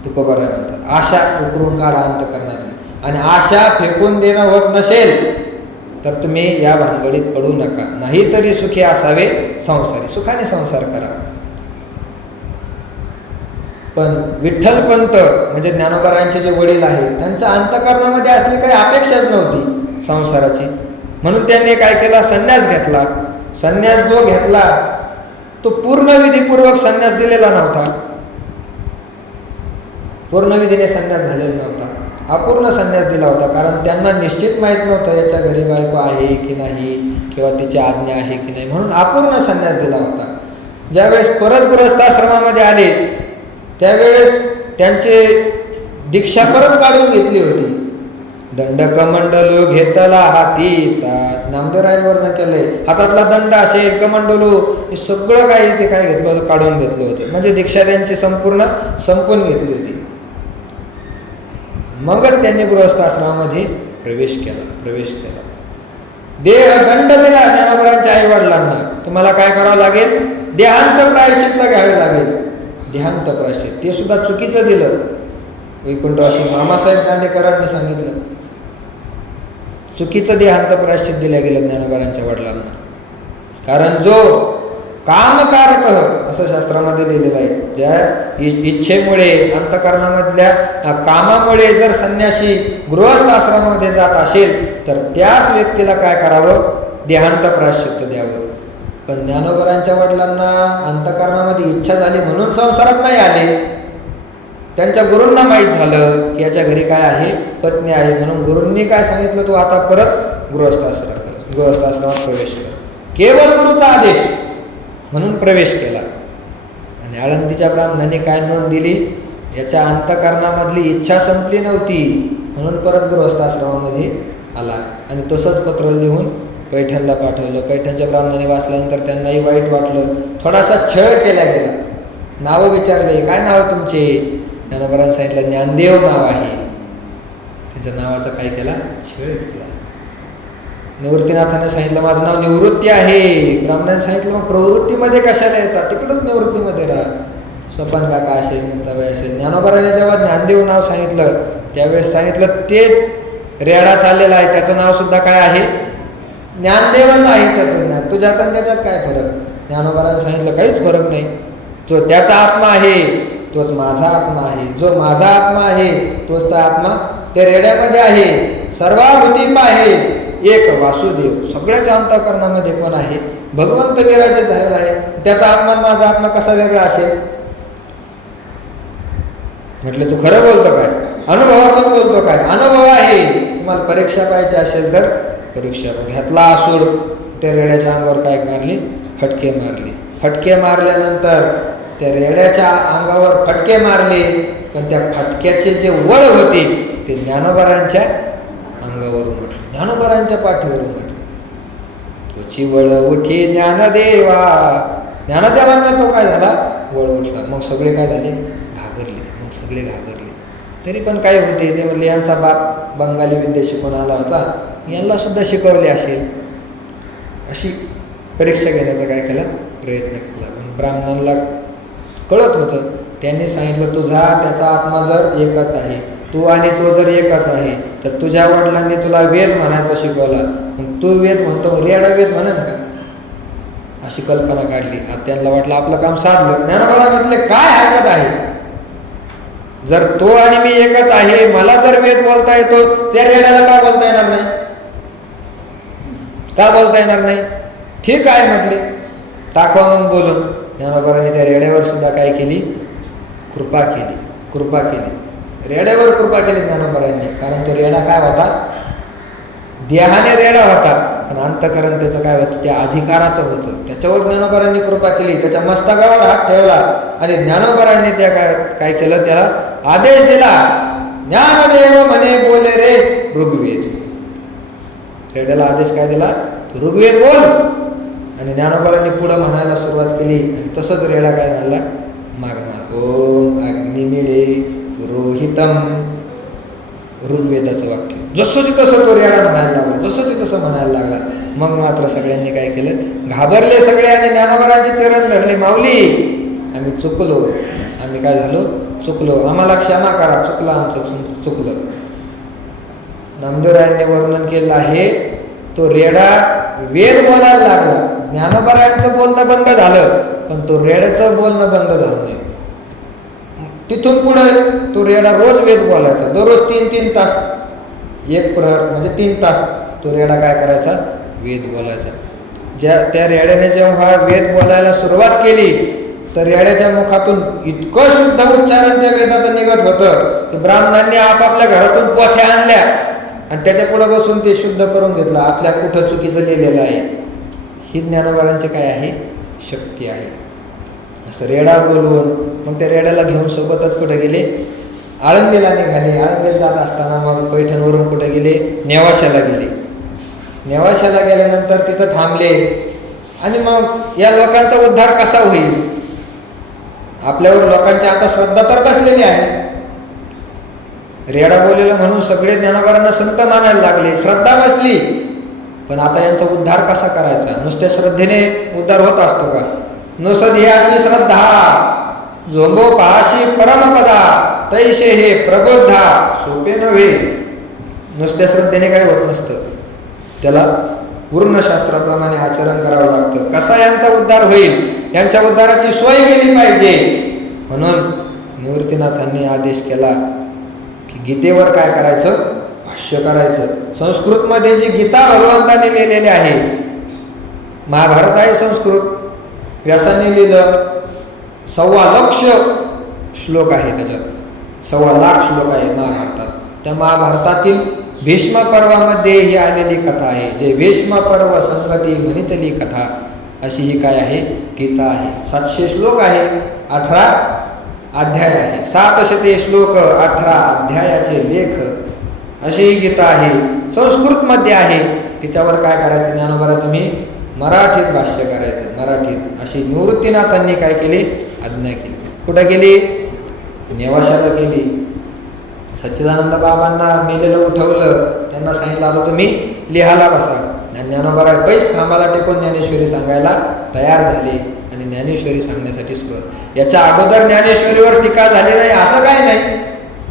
तुकोबाराय म्हणतात आशा उकरून काढा अंतःकरणातली. आणि आशा फेकून देणं होत नसेल तर तुम्ही या भानगडीत पडू नका. नाही तरी सुखी असावे संसारी, सुखाने संसार करा. पण विठ्ठलपंत म्हणजे ज्ञानोबारायांचे जे वडील आहेत, त्यांच्या अंतःकरणामध्ये असली काही अपेक्षाच नव्हती संसाराची. म्हणून त्यांनी काय केला, संन्यास घेतला. संन्यास जो घेतला तो पूर्ण विधीपूर्वक संन्यास दिलेला नव्हता. पूर्ण विधीने संन्यास झालेला नव्हता, अपूर्ण संन्यास दिला होता. कारण त्यांना निश्चित माहीत नव्हतं याच्या घरी बायको आहे की नाही, किंवा तिची आज्ञा आहे की नाही, म्हणून अपूर्ण संन्यास दिला होता. ज्यावेळेस परत गृहस्थाश्रमामध्ये आले त्यावेळेस त्यांचे दीक्षा परत काढून घेतली होती. दंडकमंडलू घेतला हातीचा, नामदेवरायांवरनं केलंय. हातातला दंड असेल, कमंडलू, हे सगळं काही ते काय घेतलं होतं, काढून घेतलं होतं. म्हणजे दीक्षा त्यांची संपूर्ण संपून घेतली होती. मगच त्यांनी गृहस्थाश्रमामध्ये प्रवेश केला. देह दंड दिला ज्ञानोबारांच्या आई वडिलांना. तुम्हाला काय करावं लागेल, देहांत प्रायश्चित्त घ्यावे लागेल. देहांत प्रायश्चित्त ते सुद्धा चुकीचं दिलं. वैकुंठवासी मामासाहेब दांडेकरांनी सांगितलं चुकीचं देहांत प्रायश्चित्त दिलं गेलं ज्ञानोबारांच्या वडिलांना. कारण जो कामकारत असं शास्त्रामध्ये लिहिलेलं आहे, ज्या इच्छेमुळे अंतःकरणामधल्या कामामुळे जर संन्यासी गृहस्थ आश्रमामध्ये जात असेल तर त्याच व्यक्तीला काय करावं, देहांत प्रायश्चित्त द्यावं. पण ज्ञानोबारांच्या वडिलांना अंतःकरणामध्ये इच्छा झाली म्हणून संसारात नाही आले. त्यांच्या गुरूंना माहीत झालं की याच्या घरी काय आहे, पत्नी आहे, म्हणून गुरूंनी काय सांगितलं, तू आता परत गृहस्थाश्रमात प्रवेश कर. केवळ गुरुचा आदेश म्हणून प्रवेश केला. आणि आळंदीच्या ब्राह्मणाने काय नोंद दिली, याच्या अंतःकरणामधली इच्छा संपली नव्हती म्हणून परत गृहस्थाश्रमामध्ये आला. आणि तसंच पत्र लिहून पैठणला पाठवलं. पैठणच्या ब्राह्मणाने वाचल्यानंतर त्यांनाही वाईट वाटलं. थोडासा छळ केला गेला. नावं विचारले, काय नाव तुमचे, ज्ञानोबारांनी सांगितलं ज्ञानदेव नाव आहे. त्याच्या नावाचा काय केला, छळ केला. निवृत्तीनाथाने सांगितलं माझं नाव निवृत्ती आहे. ब्राह्मणाने सांगितलं मग प्रवृत्तीमध्ये कशाला येतात, तिकडंच निवृत्तीमध्ये राहा. सोपान काका असेल, मुक्ताबाई असेल. ज्ञानोबारांनी जेव्हा ज्ञानदेव नाव सांगितलं त्यावेळेस सांगितलं ते रेडा चाललेला आहे, त्याचं नाव सुद्धा काय आहे, ज्ञानदेवच आहे. त्याचं ज्ञान तुझ्यात आणि त्याच्यात काय फरक. ज्ञानोबारांनी सांगितलं काहीच फरक नाही. जो त्याचा आत्मा आहे तोच माझा आत्मा आहे. जो माझा आत्मा आहे तोच त्या आत्मा त्या रेड्यामध्ये आहे. सर्वाभूती आहे एक वासुदेव. सगळ्याच्या अंतःकरणामध्ये कोण आहे, भगवंत विराजित झालेला आहे. त्याचा आत्मा माझा आत्मा कसा वेगळा असेल. म्हटलं तू खरं बोलतो काय, अनुभवातून बोलतो काय. अनुभव आहे. तुम्हाला परीक्षा पाहिजे असेल तर परीक्षा घेतला आसूड, त्या रेड्याच्या अंगावर काय मारली, फटके मारले. फटके मारल्यानंतर त्या रेड्याच्या अंगावर फटके मारले, पण त्या फटक्याचे जे वळ होते ते ज्ञानोबारांच्या अंगावरून उठले, ज्ञानोबारांच्या पाठीवरून उठले. तोची वळ उठी ज्ञानदेवा. ज्ञानदेवांना तो काय झाला, वळ उठला. मग सगळे काय झाले, घाबरले. मग सगळे घाबरले. तरी पण काय होते ते म्हणले यांचा बाप बंगाली विद्या शिकून आला होता, यांना सुद्धा शिकवले असेल. अशी परीक्षा घेण्याचा काय केला, प्रयत्न केला. पण ब्राह्मणांना कळत होतं. त्यांनी सांगितलं तुझा त्याचा आत्मा जर एकच आहे, तू आणि तो जर एकच आहे, तर तुझ्या वडिलांनी तुला वेद म्हणायचं शिकवला, मग तू वेद म्हणतो रेडा वेद म्हणन का, अशी कल्पना काढली. आता त्यांना वाटलं आपलं काम साधलं. ज्ञानोबा म्हटले काय हरकत आहे, जर तो आणि मी एकच आहे, मला जर वेद बोलता येतो, त्या रेड्याला का बोलता येणार नाही, का बोलता येणार नाही. ठीक आहे म्हटले, दाखवा मग बोलून. ज्ञानोबारांनी त्या रेड्यावर सुद्धा काय केली, कृपा केली. रेड्यावर कृपा केली ज्ञानोबारांनी. कारण तो रेडा काय होता, देहाने रेडा होता, पण अंतःकरण त्याचं काय होतं, त्या अधिकाराचं होतं. त्याच्यावर ज्ञानोबारांनी कृपा केली. त्याच्या मस्तकावर हात ठेवला आणि ज्ञानोबारांनी त्या काय केलं, त्याला आदेश दिला, ज्ञानदेव म्हणे बोले रे ऋग्वेद. रेड्याला आदेश काय दिला? ऋग्वेद बोल. आणि ज्ञानोबांनी पुढं म्हणायला सुरुवात केली आणि तसंच रेडा काय म्हणला? मागणार ओम अग्निमिले पुरोहितम. ऋग्वेदाचं वाक्य जसंची तसं तो रेडा म्हणायला लागला, जसंची तसं म्हणायला लागला. मग मात्र सगळ्यांनी काय केलं? घाबरले सगळे आणि ज्ञानोबांचे चरण धरले. माऊली आम्ही चुकलो, आम्ही काय झालो? चुकलो, आम्हाला क्षमा करा, चुकलं आमचं, चुकलं. नामदेवरायांनी वर्णन केलं आहे, तो रेडा वेद बोलायला लागला. ज्ञानोबारायांचं बोलणं बंद झालं, पण तो रेड्याचं बोलणं बंद झालं नाही. तिथून पुढे तो रेडा रोज वेद बोलायचा. दररोज 3-3 तास, एक प्रहर म्हणजे 3 तास तो रेडा काय करायचा? वेद बोलायचा. त्या रेड्याने जेव्हा वेद बोलायला सुरुवात केली तर रेड्याच्या मुखातून इतकं शुद्ध उच्चारण त्या वेदाचं निघत होतं की ब्राह्मणांनी आपापल्या घरातून पोथ्या आणल्या आणि त्याच्या पुढे बसून ते शुद्ध करून घेतलं. आपल्या कुठं चुकीचं लिहिलेलं आहे. ही ज्ञानोबारांची काय आहे? शक्ती आहे. असं रेडा बोलवून मग त्या रेड्याला घेऊन सोबतच कुठे गेले? आळंदीला निघाले. आळंदीला जात असताना मग पैठणवरून कुठे गेले? नेवाशाला गेले. नेवाशाला गेल्यानंतर तिथं थांबले आणि मग या लोकांचा उद्धार कसा होईल? आपल्यावर लोकांची आता श्रद्धा तर बसलेली आहे. रेडा बोललेला म्हणून सगळे ज्ञानोबारांना संत मानायला लागले, श्रद्धा बसली. पण आता यांचा उद्धार कसा करायचा? नुसत्या श्रद्धेने उद्धार होत असतो का? नुसद्याची श्रद्धा झोंबो पाहाशी परमपदा तैशे हे प्रबोधा सोपे नव्हे. नुसत्या श्रद्धेने काही होत नसतं, त्याला पूर्ण शास्त्राप्रमाणे आचरण करावं लागतं. कसा यांचा उद्धार होईल? यांच्या उद्धाराची सोय केली पाहिजे. म्हणून निवृत्तीनाथांनी आदेश केला की गीतेवर काय करायचं? भाष्य करायचं. संस्कृतमध्ये जी गीता भगवंताने लिहिलेली आहे, महाभारत आहे संस्कृत, व्यासांनी लिहिलं. 1.25 लाख श्लोक आहे त्याच्यात, 1.25 लाख श्लोक आहे महाभारतात. त्या महाभारतातील भीष्म पर्वामध्ये ही आलेली कथा आहे. जे भीष्म पर्व संगती म्हणितली कथा, अशी ही काय आहे? गीता आहे. 700 श्लोक आहे, 18 अध्याय आहे. 700 श्लोक, 18 अध्यायाचे लेख, अशी ही गीता आहे. संस्कृतमध्ये आहे. तिच्यावर काय करायचं? ज्ञानोबाला तुम्ही मराठीत भाष्य करायचं, मराठीत. अशी निवृत्तीनाथांनी काय केली? आज्ञा केली. कुठं केली? नेवाशाला केली. सच्चिदानंद बाबांना मेलेलं उठवलं, त्यांना सांगितलं आता तुम्ही लिहायला बसा. आणि ज्ञानोबा पैस खांबाला टेकून ज्ञानेश्वरी सांगायला तयार झाले आणि ज्ञानेश्वरी सांगण्यासाठी सुरुवात. याच्या अगोदर ज्ञानेश्वरीवर टीका झाली नाही असं काय नाही.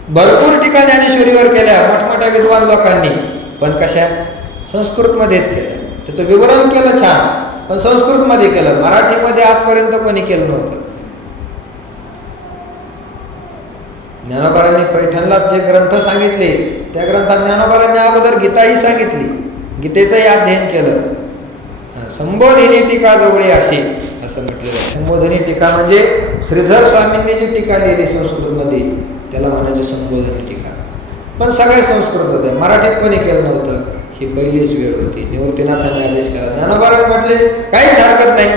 भरपूर टीका ज्ञानेश्वरीवर केल्या मोठमोठ्या विद्वान लोकांनी, पण कशा? संस्कृतमध्येच केल्या. त्याचं विवरण केलं छान, पण संस्कृतमध्ये केलं. मराठीमध्ये आजपर्यंत कोणी केलं नव्हतं. ज्ञानोबारांनी पैठणलाच जे ग्रंथ सांगितले, त्या ग्रंथात ज्ञानोबारांनी अगोदर गीताही सांगितली, गीतेचंही अध्ययन केलं. संबोधिनी टीका जवळी अशी असं म्हटलेलं आहे. संबोधिनी टीका म्हणजे श्रीधर स्वामींनी जी टीका लिहिली संस्कृतमध्ये, त्याला म्हणायचं संबोधिनी टीका. पण सगळे संस्कृत होते, मराठीत कोणी केलं नव्हतं. ही पहिलीच वेळ होती. निवृत्तीनाथांनी आदेश केला. ज्ञानोबारांनी म्हटले काहीच हरकत नाही,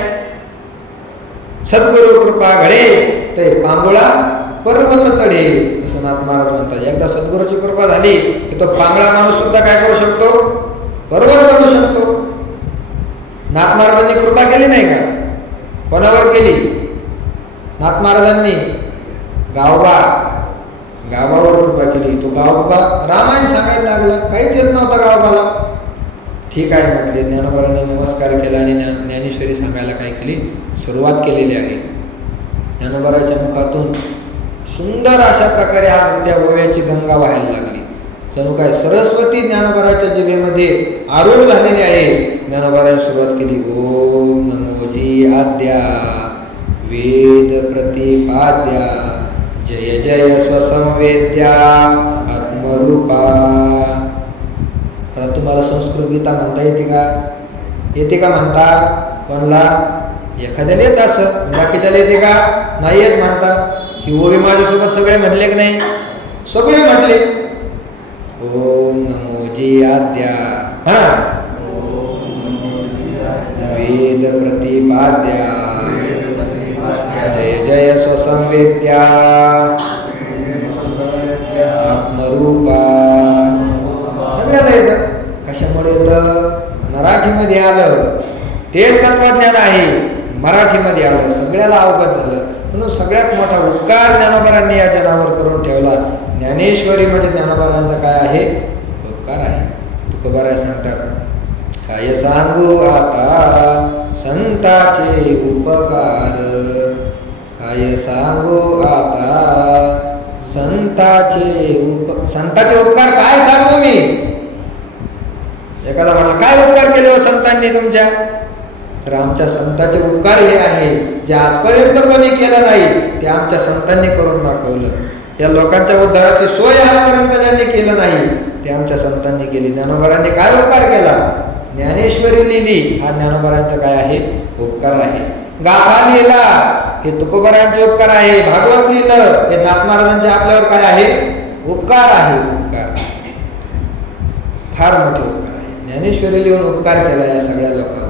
सद्गुरु कृपा घडे ते पांबुळा पर्वत चढे. जसं नाथ महाराज म्हणतात, एकदा सद्गुरूची कृपा झाली की तो पांगळा माणूस सुद्धा काय करू शकतो? पर्वत चढू शकतो. नाथ महाराजांनी कृपा केली नाही का? कोणावर केली? नाथ महाराजांनी गावावर कृपा केली. तो गावबा रामायण सांगायला लागला, काहीच येत नव्हता गावबाला. ठीक आहे म्हटले. ज्ञानोबारांनी नमस्कार केला आणि ज्ञानेश्वरी सांगायला काय केली? सुरुवात केलेली आहे. ज्ञानोबाराच्या मुखातून सुंदर अशा प्रकारे त्या ओव्याची गंगा व्हायला लागली. जणू काय सरस्वती ज्ञानोबाराच्या जिभेमध्ये आरूढ झालेली आहे. ज्ञानोबारांनी सुरुवात केली. ओम नमो जी आद्या वेद प्रतिपाद्या जय जय स्वसंवेद्या आत्मरूपा. आता तुम्हाला संस्कृत गीता म्हणता येते का? येते का म्हणता? कोणला? एखाद्याला येत असं, बाकीच्याला येते का? नाही येत म्हणता. ही ओवी माझ्यासोबत सगळे म्हटले की नाही? सगळे म्हटले. ओम नमो जी आद्या वेद प्रतिपाद्या जय जय स्वसंवेद्या आत्मरूपा. सगळ्याला येतं. कशामुळे येतं? इंग्रजीमध्ये आलं, तेच तत्वज्ञान आहे मराठीमध्ये आलं, सगळ्याला अवगत झालं. म्हणून सगळ्यात मोठा उपकार ज्ञानोबांनी या जनावर करून ठेवला. ज्ञानेश्वरी म्हणजे ज्ञानोबांचा काय आहे? उपकार आहे. तुकोबाराय सांगतात, काय सांगू आता संताचे उपकार, काय सांगू आता संताचे उपकार काय सांगू मी. एखादा म्हटलं काय उपकार केले हो संतांनी तुमच्या, तर आमच्या संतांचे उपकार हे आहे जे आजपर्यंत कोणी केलं नाही ते आमच्या संतांनी करून दाखवलं. या लोकांच्या उद्धाराची सोय आजपर्यंत ज्यांनी केलं नाही ते आमच्या संतांनी केली. ज्ञानोबांनी काय उपकार केला? ज्ञानेश्वरी लिहिली, हा ज्ञानोबांचा काय आहे? उपकार आहे. गाथा लिहिला, हे तुकोबारांचे उपकार आहे. भागवत लिहिलं, हे नाथ महाराजांचे आपल्यावर काय आहे? उपकार आहे. उपकार फार मोठे उपकार आहे. ज्ञानेश्वरी लिहून उपकार केला या सगळ्या लोकांवर.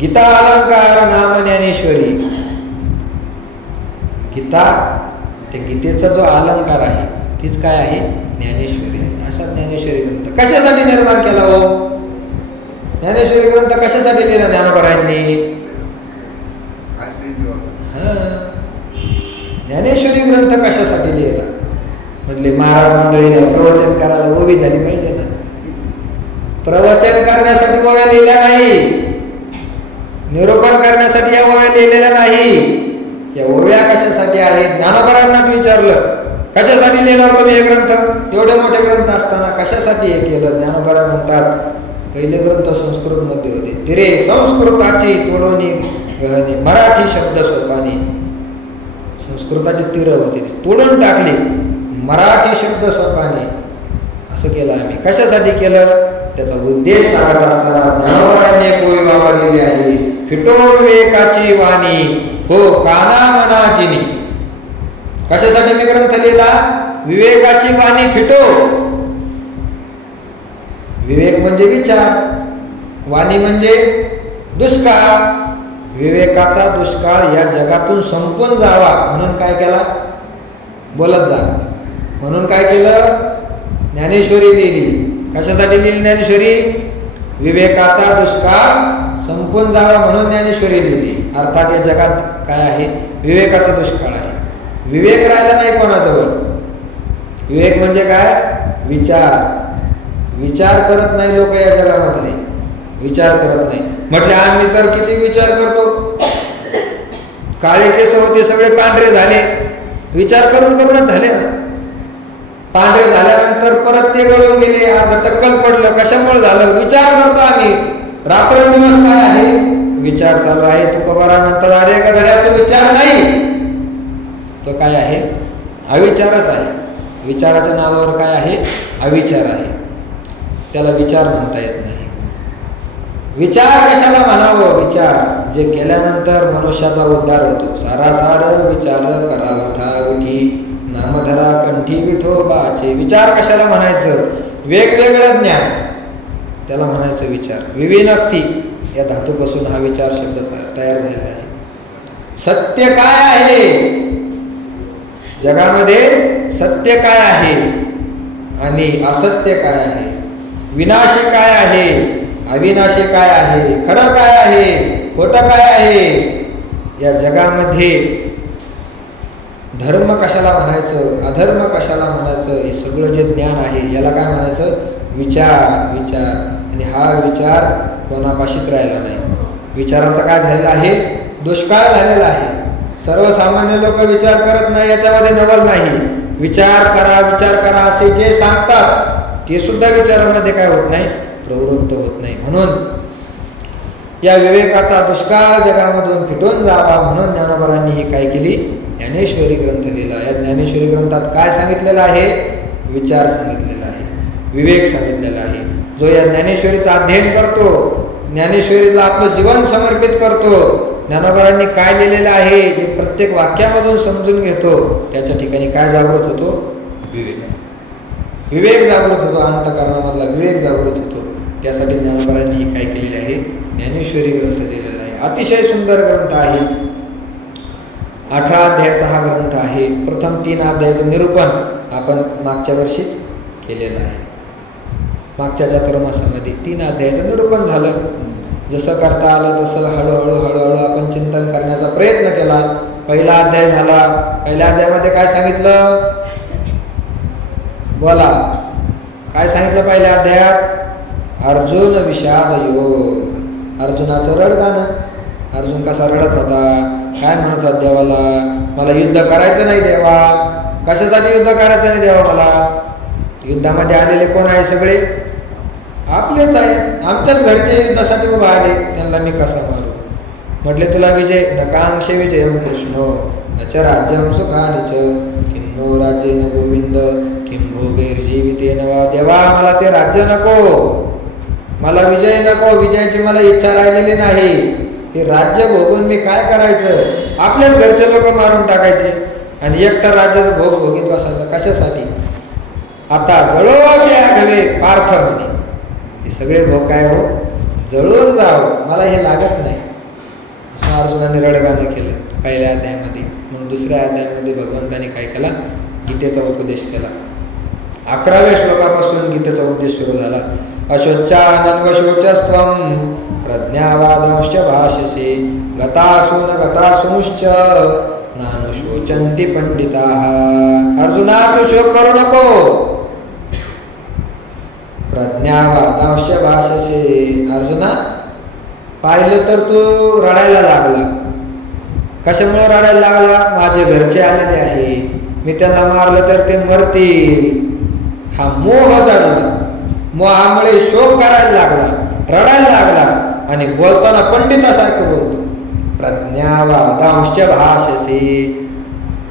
गीता अलंकार नाम ज्ञानेश्वरी. गीता, त्या गीतेचा जो अलंकार आहे तीच काय आहे? ज्ञानेश्वरी आहे. असा ज्ञानेश्वरी ग्रंथ कशासाठी निर्माण केला हो? ज्ञानेश्वरी ग्रंथ कशासाठी लिहिला ज्ञानोबांनी? ज्ञानेश्वरी ग्रंथ कशासाठी लिहिला? म्हटले महाराज मंडळीला प्रवचन करायला उभी झाली पाहिजे ना. प्रवचन करण्यासाठी ओव्या लिहिल्या नाही, निरूपण करण्यासाठी या ओव्या लिहिलेल्या नाही. या ओव्या कशासाठी आहेत? ज्ञानोबांनाच विचारलं, कशासाठी लिहिला होता मी हे ग्रंथ? एवढे मोठे ग्रंथ असताना कशासाठी हे केलं? ज्ञानोबा म्हणतात, पहिले ग्रंथ संस्कृत मध्ये होते, तिरे संस्कृताची तोडोनी गहने, मराठी शब्द सोपाने. संस्कृताची तीर होते ती तोडून टाकली, मराठी शब्द सोपाने असं केलं आम्ही. कशासाठी केलं? त्याचा उद्देश सांगत असताना ज्ञानोबांनी एक ओवी वापरलेली आहे, फिटो विवेकाची वाणी हो काना मनाजिनी. कशासाठी मी ग्रंथ लिहिला? विवेकाची वाणी फिटो. विवेक म्हणजे विचार, वाणी म्हणजे दुष्काळ. विवेकाचा दुष्काळ या जगातून संपून जावा म्हणून काय केला? बोलत जा. म्हणून काय केलं? ज्ञानेश्वरी लिहिली. कशासाठी लिहिली ज्ञानेश्वरी? विवेकाचा दुष्काळ संपून जावा म्हणून ज्ञानेश्वरी लिहिली. अर्थात या जगात काय आहे? विवेकाचा दुष्काळ आहे. विवेक राहिला नाही कोणाजवळ. विवेक म्हणजे काय? विचार. विचार करत नाही लोक या जगामधले, विचार करत नाही. म्हटले आम्ही तर किती विचार करतो. काळे केस होते सगळे पांढरे झाले, विचार करून करूनच झाले ना. पांढरे झाल्यानंतर परत ते गळून गेले, अर्ध टक्कल पडलं. कशामुळे झालं? विचार करतो आम्ही. रात्रंदिवस काय आहे? विचार चालू आहे. तुकोबाराय म्हणतात, अरे एका धड्यात तो विचार नाही, तो काय आहे? अविचारच आहे. विचाराच्या नावावर काय आहे? अविचार आहे. त्याला विचार म्हणता येत नाही. विचार कशाला म्हणावं? विचार जे केल्यानंतर मनुष्याचा उद्धार होतो. सारासार विचार करा उठा उठी, नामधरा कंठी विठोबाचे. विचार कशाला म्हणायचं? वेगवेगळं ज्ञान, त्याला म्हणायचं विचार. विविनक्ती या धातूपासून हा विचार शब्द तयार झालेला आहे. सत्य काय आहे जगामध्ये? सत्य काय आहे आणि असत्य काय आहे? विनाशी काय आहे, अविनाशी काय आहे, खरं काय आहे, खोटं काय आहे? या जगामध्ये धर्म कशाला म्हणायचं, अधर्म कशाला म्हणायचं, हे सगळं जे ज्ञान आहे याला काय म्हणायचं? विचार. विचार. आणि हा विचार कोणापाशीच राहिला नाही. विचाराचा काय झालेला आहे? दुष्काळ झालेला आहे. सर्वसामान्य लोक विचार करत नाही, याच्यामध्ये नवल नाही. विचार करा असे जे सांगतात ते सुद्धा विचारामध्ये काय होत नाही? प्रवृत्त होत नाही. म्हणून या विवेकाचा दुष्काळ जगामधून फिटून जावा म्हणून ज्ञानोबांनी ही काय केली? ज्ञानेश्वरी ग्रंथ लिहिला. या ज्ञानेश्वरी ग्रंथात काय सांगितलेलं आहे? विचार सांगितलेला आहे, विवेक सांगितलेला आहे. जो या ज्ञानेश्वरीचं अध्ययन करतो, ज्ञानेश्वरीला आपलं जीवन समर्पित करतो, ज्ञानोबांनी काय लिहिलेलं आहे जे प्रत्येक वाक्यामधून समजून घेतो, त्याच्या ठिकाणी काय जागृत होतो? विवेक. विवेक जागृत होतो, अंतःकरणामधला विवेक जागृत होतो. त्यासाठी ज्ञानोबांनी ही काय केलेली आहे? ज्ञानेश्वरी ग्रंथ लिहिलेला आहे. अतिशय सुंदर ग्रंथ आहे. 18 अध्यायाचा हा ग्रंथ आहे. प्रथम 3 अध्यायाचं निरूपण आपण मागच्या वर्षीच केलेलं आहे. मागच्या चातुर्मासामध्ये 3 अध्यायाचं निरूपण झालं. जसं करता आलं तसं हळूहळू आपण चिंतन करण्याचा प्रयत्न केला. पहिला अध्याय झाला. पहिल्या अध्यायामध्ये काय सांगितलं? बोला, काय सांगितलं पहिल्या अध्यायात? अर्जुन विषाद योग. अर्जुनाचं रडगाणं. अर्जुन कसा रडत होता, काय म्हणत होता देवाला, मला युद्ध करायचं नाही देवा. कशासाठी युद्ध करायचं नाही देवा मला? युद्धामध्ये आलेले कोण आहे? सगळे आपलेच आहे, आमच्याच घरचे युद्धासाठी उभा आले, त्यांना मी कसा मारू? म्हटले तुला विजय नकांक्ष विजयम कृष्ण नच राज्यम सुखानिच किन्नो राज्येन गोविंद किं भोगैर्जीवितेन वा. देवा मला ते राज्य नको, मला विजय नको, विजयाची मला इच्छा राहिलेली नाही. हे राज्य भोगून मी काय करायचं? आपल्याच घरचे लोक मारून टाकायचे आणि एकटा राज्याचं भोग भोगीत बसायचं कशासाठी? आता जळो घ्या घवे पार्थ म्हणे, हे सगळे भोग काय हो जळून जावं, मला हे लागत नाही. असं अर्जुनाने रडगाणं केलं पहिल्या अध्यायामध्ये. मग दुसऱ्या अध्यायामध्ये भगवंताने काय केला? गीतेचा उपदेश केला. 11व्या श्लोकापासून गीतेचा उपदेश सुरू झाला. अशोचानन्वशोचस्त्वं प्रज्ञावादांश्च भाषसे गतासून गतासूंश्च नानुशोचन्ति पंडिताः. अर्जुना तू शोक करू नको. प्रज्ञावादांश्च भाषसे. अर्जुना पाहिलं तर तू रडायला लागला. कशामुळे रडायला लागला? माझे घरचे आलेले आहे, मी त्यांना मारलं तर ते मरतील. हा मोह जडला. मोहामुळे शोक करायला लागला, रडायला लागला आणि बोलताना पंडितासारखं बोलतो. प्रज्ञावादांश्च भाषसे.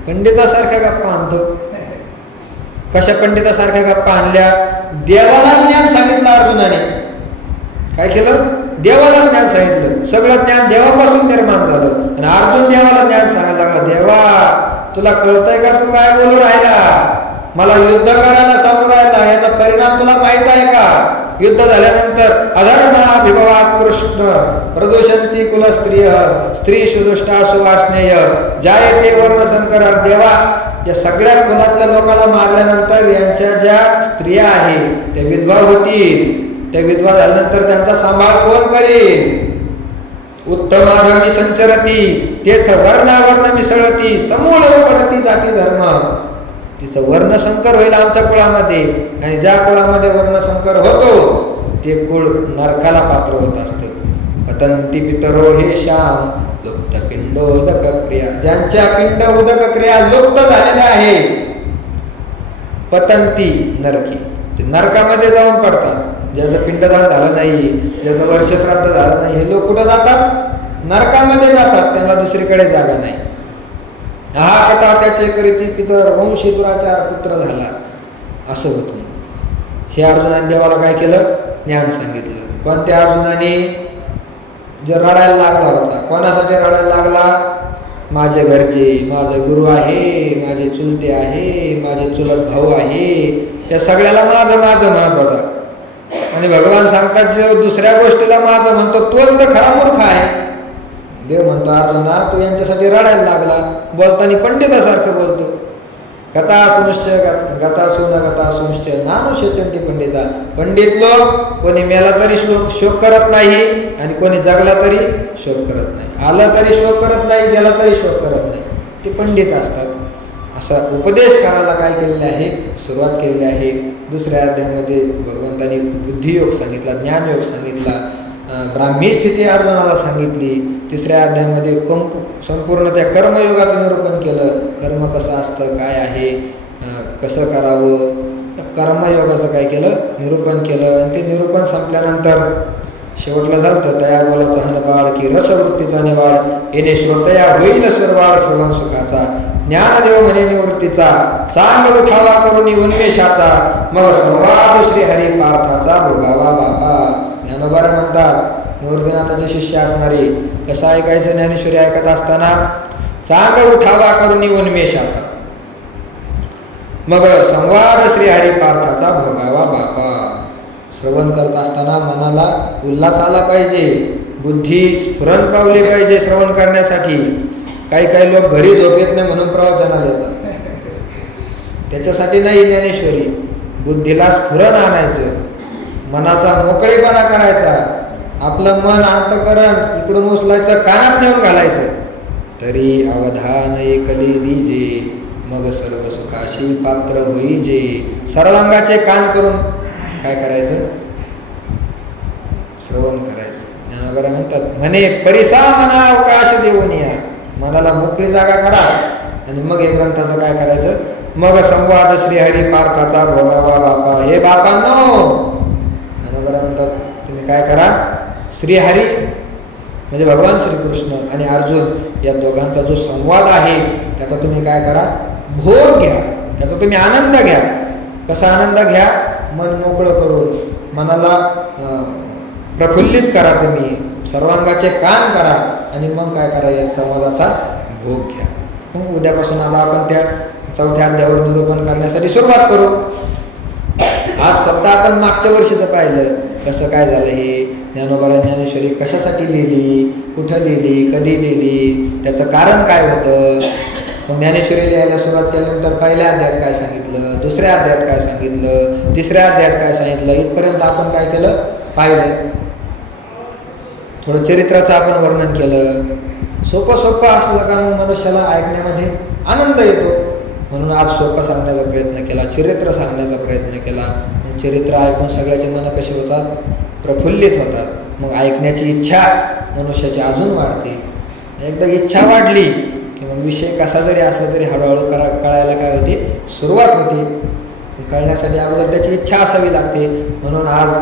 पंडितासारख्या गप्पा आणतो. कशा पंडितासारख्या गप्पा आणल्या? देवाला ज्ञान सांगितलं अर्जुनाने. काय केलं? देवाला ज्ञान सांगितलं. सगळं ज्ञान देवापासून निर्माण झालं आणि अर्जुन देवाला ज्ञान सांगायला लागला. देवा तुला कळतंय का तू काय बोलू राहिला? मला युद्ध करायला सांगू राहिला, याचा परिणाम तुला माहित आहे का? युद्ध झाल्यानंतर अधर्माभिभवात कृष्ण प्रदूषंती कुलस्त्रिय स्त्री सुदुष्टा सुवासनेय जायते वर्णसंकर. देवा या सगळ्या कुलातल्या लोकांना मारल्यानंतर यांच्या ज्या स्त्रिया आहेत त्या विधवा होतील. त्या विधवा झाल्यानंतर त्यांचा सांभाळ कोण करेल? उत्तमाधमी संचरती तेथ वर्णावर्ण मिसळती समूळ पडती जाती धर्म. तिचं वर्णसंकर होईल आमच्या कुळामध्ये आणि ज्या कुळामध्ये वर्णसंकर होतो ते कुळ नरकाला पात्र होत असतं. पतंती पितरो हे श्याम लुप्त पिंडोदक क्रिया. ज्यांच्या पिंड उदक क्रिया लुप्त झालेल्या आहे पतंती नरकी, ते नरकामध्ये जाऊन पडतात. ज्याचं पिंडदान झालं नाही, ज्याचं वर्षश्राद्ध झालं नाही, हे लोक कुठं जातात? नरकामध्ये जातात. त्यांना दुसरीकडे जागा नाही. हा कटा त्याचे करीती पितर वंशी दुराचार पुत्र झाला असं होतं. हे अर्जुनाने देवाला काय केलं? ज्ञान सांगितलं. पण त्या अर्जुनाने जे रडायला लागला होता, कोणासाठी रडायला लागला? माझे घरचे, माझे गुरु आहे, माझे चुलते आहे, माझे चुलत भाऊ आहे, त्या सगळ्याला माझं माझं म्हणत होता. आणि भगवान सांगतात जो दुसऱ्या गोष्टीला माझं म्हणतो तोच तर खरा मूर्ख आहे. देव म्हणतो अर्जुना तू यांच्यासाठी रडायला लागला. बोलताना पंडितासारखं बोलतो. गतासूंश्च गतासून गतासूंश्च नानुशोचन्ति पंडिता. पंडित लोक कोणी मेला तरी शोक करत नाही आणि कोणी जगला तरी शोक करत नाही. आलं तरी शोक करत नाही, गेला तरी शोक करत नाही. ते पंडित असतात. असा उपदेश करायला काय केलेले आहे? सुरुवात केलेली आहे. दुसऱ्या अध्यायामध्ये भगवंतांनी बुद्धियोग सांगितला, ज्ञानयोग सांगितला, ब्राह्मी स्थिती अर्जुनाला सांगितली. तिसऱ्या अध्यायामध्ये संपूर्ण त्या कर्मयोगाचं निरूपण केलं. कर्म कसं असतं, काय आहे, कसं करावं, कर्मयोगाचं काय केलं? निरूपण केलं. आणि ते निरूपण संपल्यानंतर शेवटला झालं तया बोलाचा हनबाळ की रसवृत्तीचा निवाड येणे श्रोतया होईल सर्वाड सर्व सुखाचा. ज्ञानदेव म्हणे निवृत्तीचा चांग उठावा करून उन्मेषाचा मग संवाद श्री हरी पार्थाचा भोगावा बापा. ज्ञानोबारा म्हणतात निवृत्तीनाथाचे शिष्य असणारे कसं ऐकायचं? ज्ञानेश्वरी ऐकत असताना चांग उठावा करून उन्मेषाचा मग संवाद श्री हरी पार्थाचा भोगावा बापा. श्रवण करत असताना मनाला उल्हास आला पाहिजे, बुद्धी स्फुरण पावली पाहिजे श्रवण करण्यासाठी. काही काही लोक घरी झोप येत नाही म्हणून प्रवचनाला येतात. त्याच्यासाठी नाही ज्ञानेश्वरी, बुद्धीला स्फुरण आणायचं. मनाचा मोकळेपणा करायचा. आपलं मन अंतकरण इकडून उचलायचं, कानात नेऊन घालायचं. तरी अवधान एकले दीजे, मग सर्व सुखाशी पात्र होईजे. सर्वांगाचे कान करून काय करायचं? श्रवण करायचं. ज्ञानोबा म्हणतात म्हणे परिसा मना अवकाश देऊन या. मनाला मोकळी जागा करा आणि मग हे ग्रंथाचं काय करायचं? मग संवाद श्रीहरी पार्थाचा भोगावा बापा. हे बापांनो, ज्ञानोबा म्हणतात तुम्ही काय करा? श्रीहरी म्हणजे भगवान श्रीकृष्ण आणि अर्जुन या दोघांचा जो संवाद आहे त्याचा तुम्ही काय करा? भोग घ्या, त्याचा तुम्ही आनंद घ्या. कसा आनंद घ्या? मन मोकळं करून मनाला प्रफुल्लित करा. तुम्ही सर्वांगाचे कान करा आणि मग काय करा? या संवादाचा भोग घ्या. मग उद्यापासून आता आपण त्या 4थ्या अध्यायावर निरूपण करण्यासाठी सुरुवात करू. आज फक्त आपण मागच्या वर्षीचं पाहिलं कसं काय झालं. हे ज्ञानोबाला ज्ञानेश्वरी कशासाठी लिहिली, कुठं लिहिली, कधी लिहिली, त्याचं कारण काय होतं. मग ज्ञानेश्वरी लिहायला सुरुवात केल्यानंतर पहिल्या अध्यायात काय सांगितलं, दुसऱ्या अध्यायात काय सांगितलं, तिसऱ्या अध्यायात काय सांगितलं, इथपर्यंत आपण काय केलं? पाहिलं. थोडं चरित्राचं आपण वर्णन केलं. सोपं असलं का मग मनुष्याला ऐकण्यामध्ये आनंद येतो. म्हणून आज सोपं सांगण्याचा प्रयत्न केला, चरित्र सांगण्याचा प्रयत्न केला. चरित्र ऐकून सगळ्याचे मन कसे होतात? प्रफुल्लित होतात. मग ऐकण्याची इच्छा मनुष्याची अजून वाढते. एकदा इच्छा वाढली की मग विषय कसा जरी असला तरी हळूहळू कळायला काय होते? सुरुवात होते. कळण्यासाठी अगोदर त्याची इच्छा असावी लागते. म्हणून आज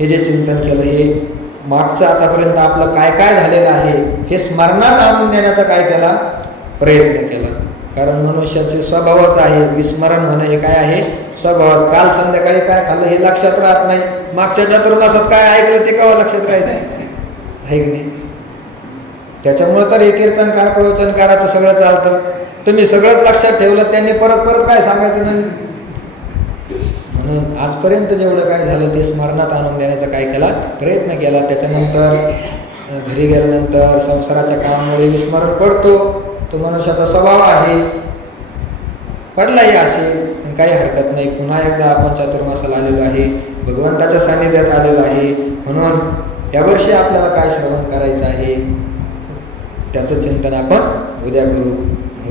हे जे चिंतन केलं हे मागचं आतापर्यंत आपलं काय काय झालेलं आहे हे स्मरणात आणून देण्याचा काय केला? प्रयत्न केला. कारण मनुष्याचे स्वभावच आहे विस्मरण होणं. हे काय आहे? स्वभावच. काल संध्याकाळी काय खाल्लं हे लक्षात राहत नाही. मागच्या चतुर्मासात काय ऐकलं ते केव्हा लक्षात राहायचं आहे की नाही? त्याच्यामुळं तर हे कीर्तनकार प्रवचनकाराचं सगळं चालतं. तुम्ही सगळंच लक्षात ठेवलं त्यांनी परत काय सांगायचं नाही. म्हणून आजपर्यंत जेवढं काय झालं ते स्मरणात आणून देण्याचा काय केला? प्रयत्न केला. त्याच्यानंतर घरी गेल्यानंतर संसाराच्या कामामुळे विस्मरण पडतो. तो मनुष्याचा स्वभाव आहे. पडलाही असेल काही हरकत नाही. पुन्हा एकदा आपण चातुर्मासाला आलेलो आहे, भगवंताच्या सान्निध्यात आलेलो आहे. म्हणून यावर्षी आपल्याला काय श्रवण करायचं आहे त्याचं चिंतन आपण उद्या करू.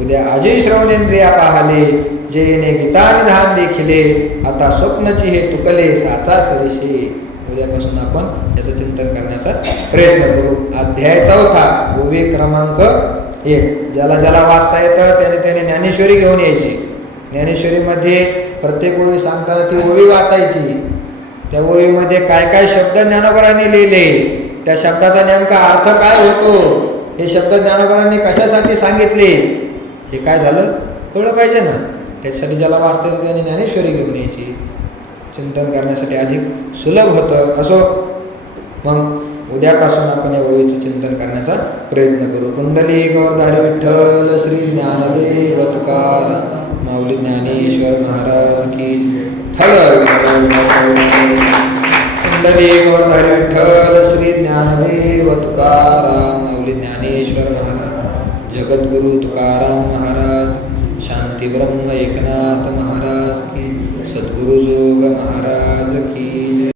उद्या आजही श्रवणेंद्रिया पाहले, जे येणे गीता निधान देखिले, आता स्वप्नची हे तुकले साचा सरिषे. उद्यापासून आपण याचं चिंतन करण्याचा प्रयत्न करू. अध्याय 4 ओवी क्रमांक 1. ज्याला वाचता येतं त्याने ज्ञानेश्वरी घेऊन यायची. ज्ञानेश्वरीमध्ये प्रत्येक ओवी सांगताना ती ओवी वाचायची. त्या ओवीमध्ये काय शब्द ज्ञानोबांनी लिहिले, त्या शब्दाचा नेमका अर्थ काय होतो, हे शब्द ज्ञानोबांनी कशासाठी सांगितले, हे काय झालं कळलं पाहिजे ना. त्याच्यासाठी ज्याला वाचता येतं त्याने ज्ञानेश्वरी घेऊन यायची. चिंतन करण्यासाठी अधिक सुलभ होतं. असो, मग उद्यापासून आपण या ओवीचं चिंतन करण्याचा प्रयत्न करू. कुंडली गौरधारी विठ्ठल श्री ज्ञानदेव तुकाराम माऊली ज्ञानेश्वर महाराज की हल. कुंडली गौरधारी विठ्ठल श्री ज्ञानदेव तुकाराम माऊली ज्ञानेश्वर महाराज, जगद्गुरु तुकाराम महाराज, शांती ब्रह्म एकनाथ महाराज की, सद्गुरु जोग महाराज की.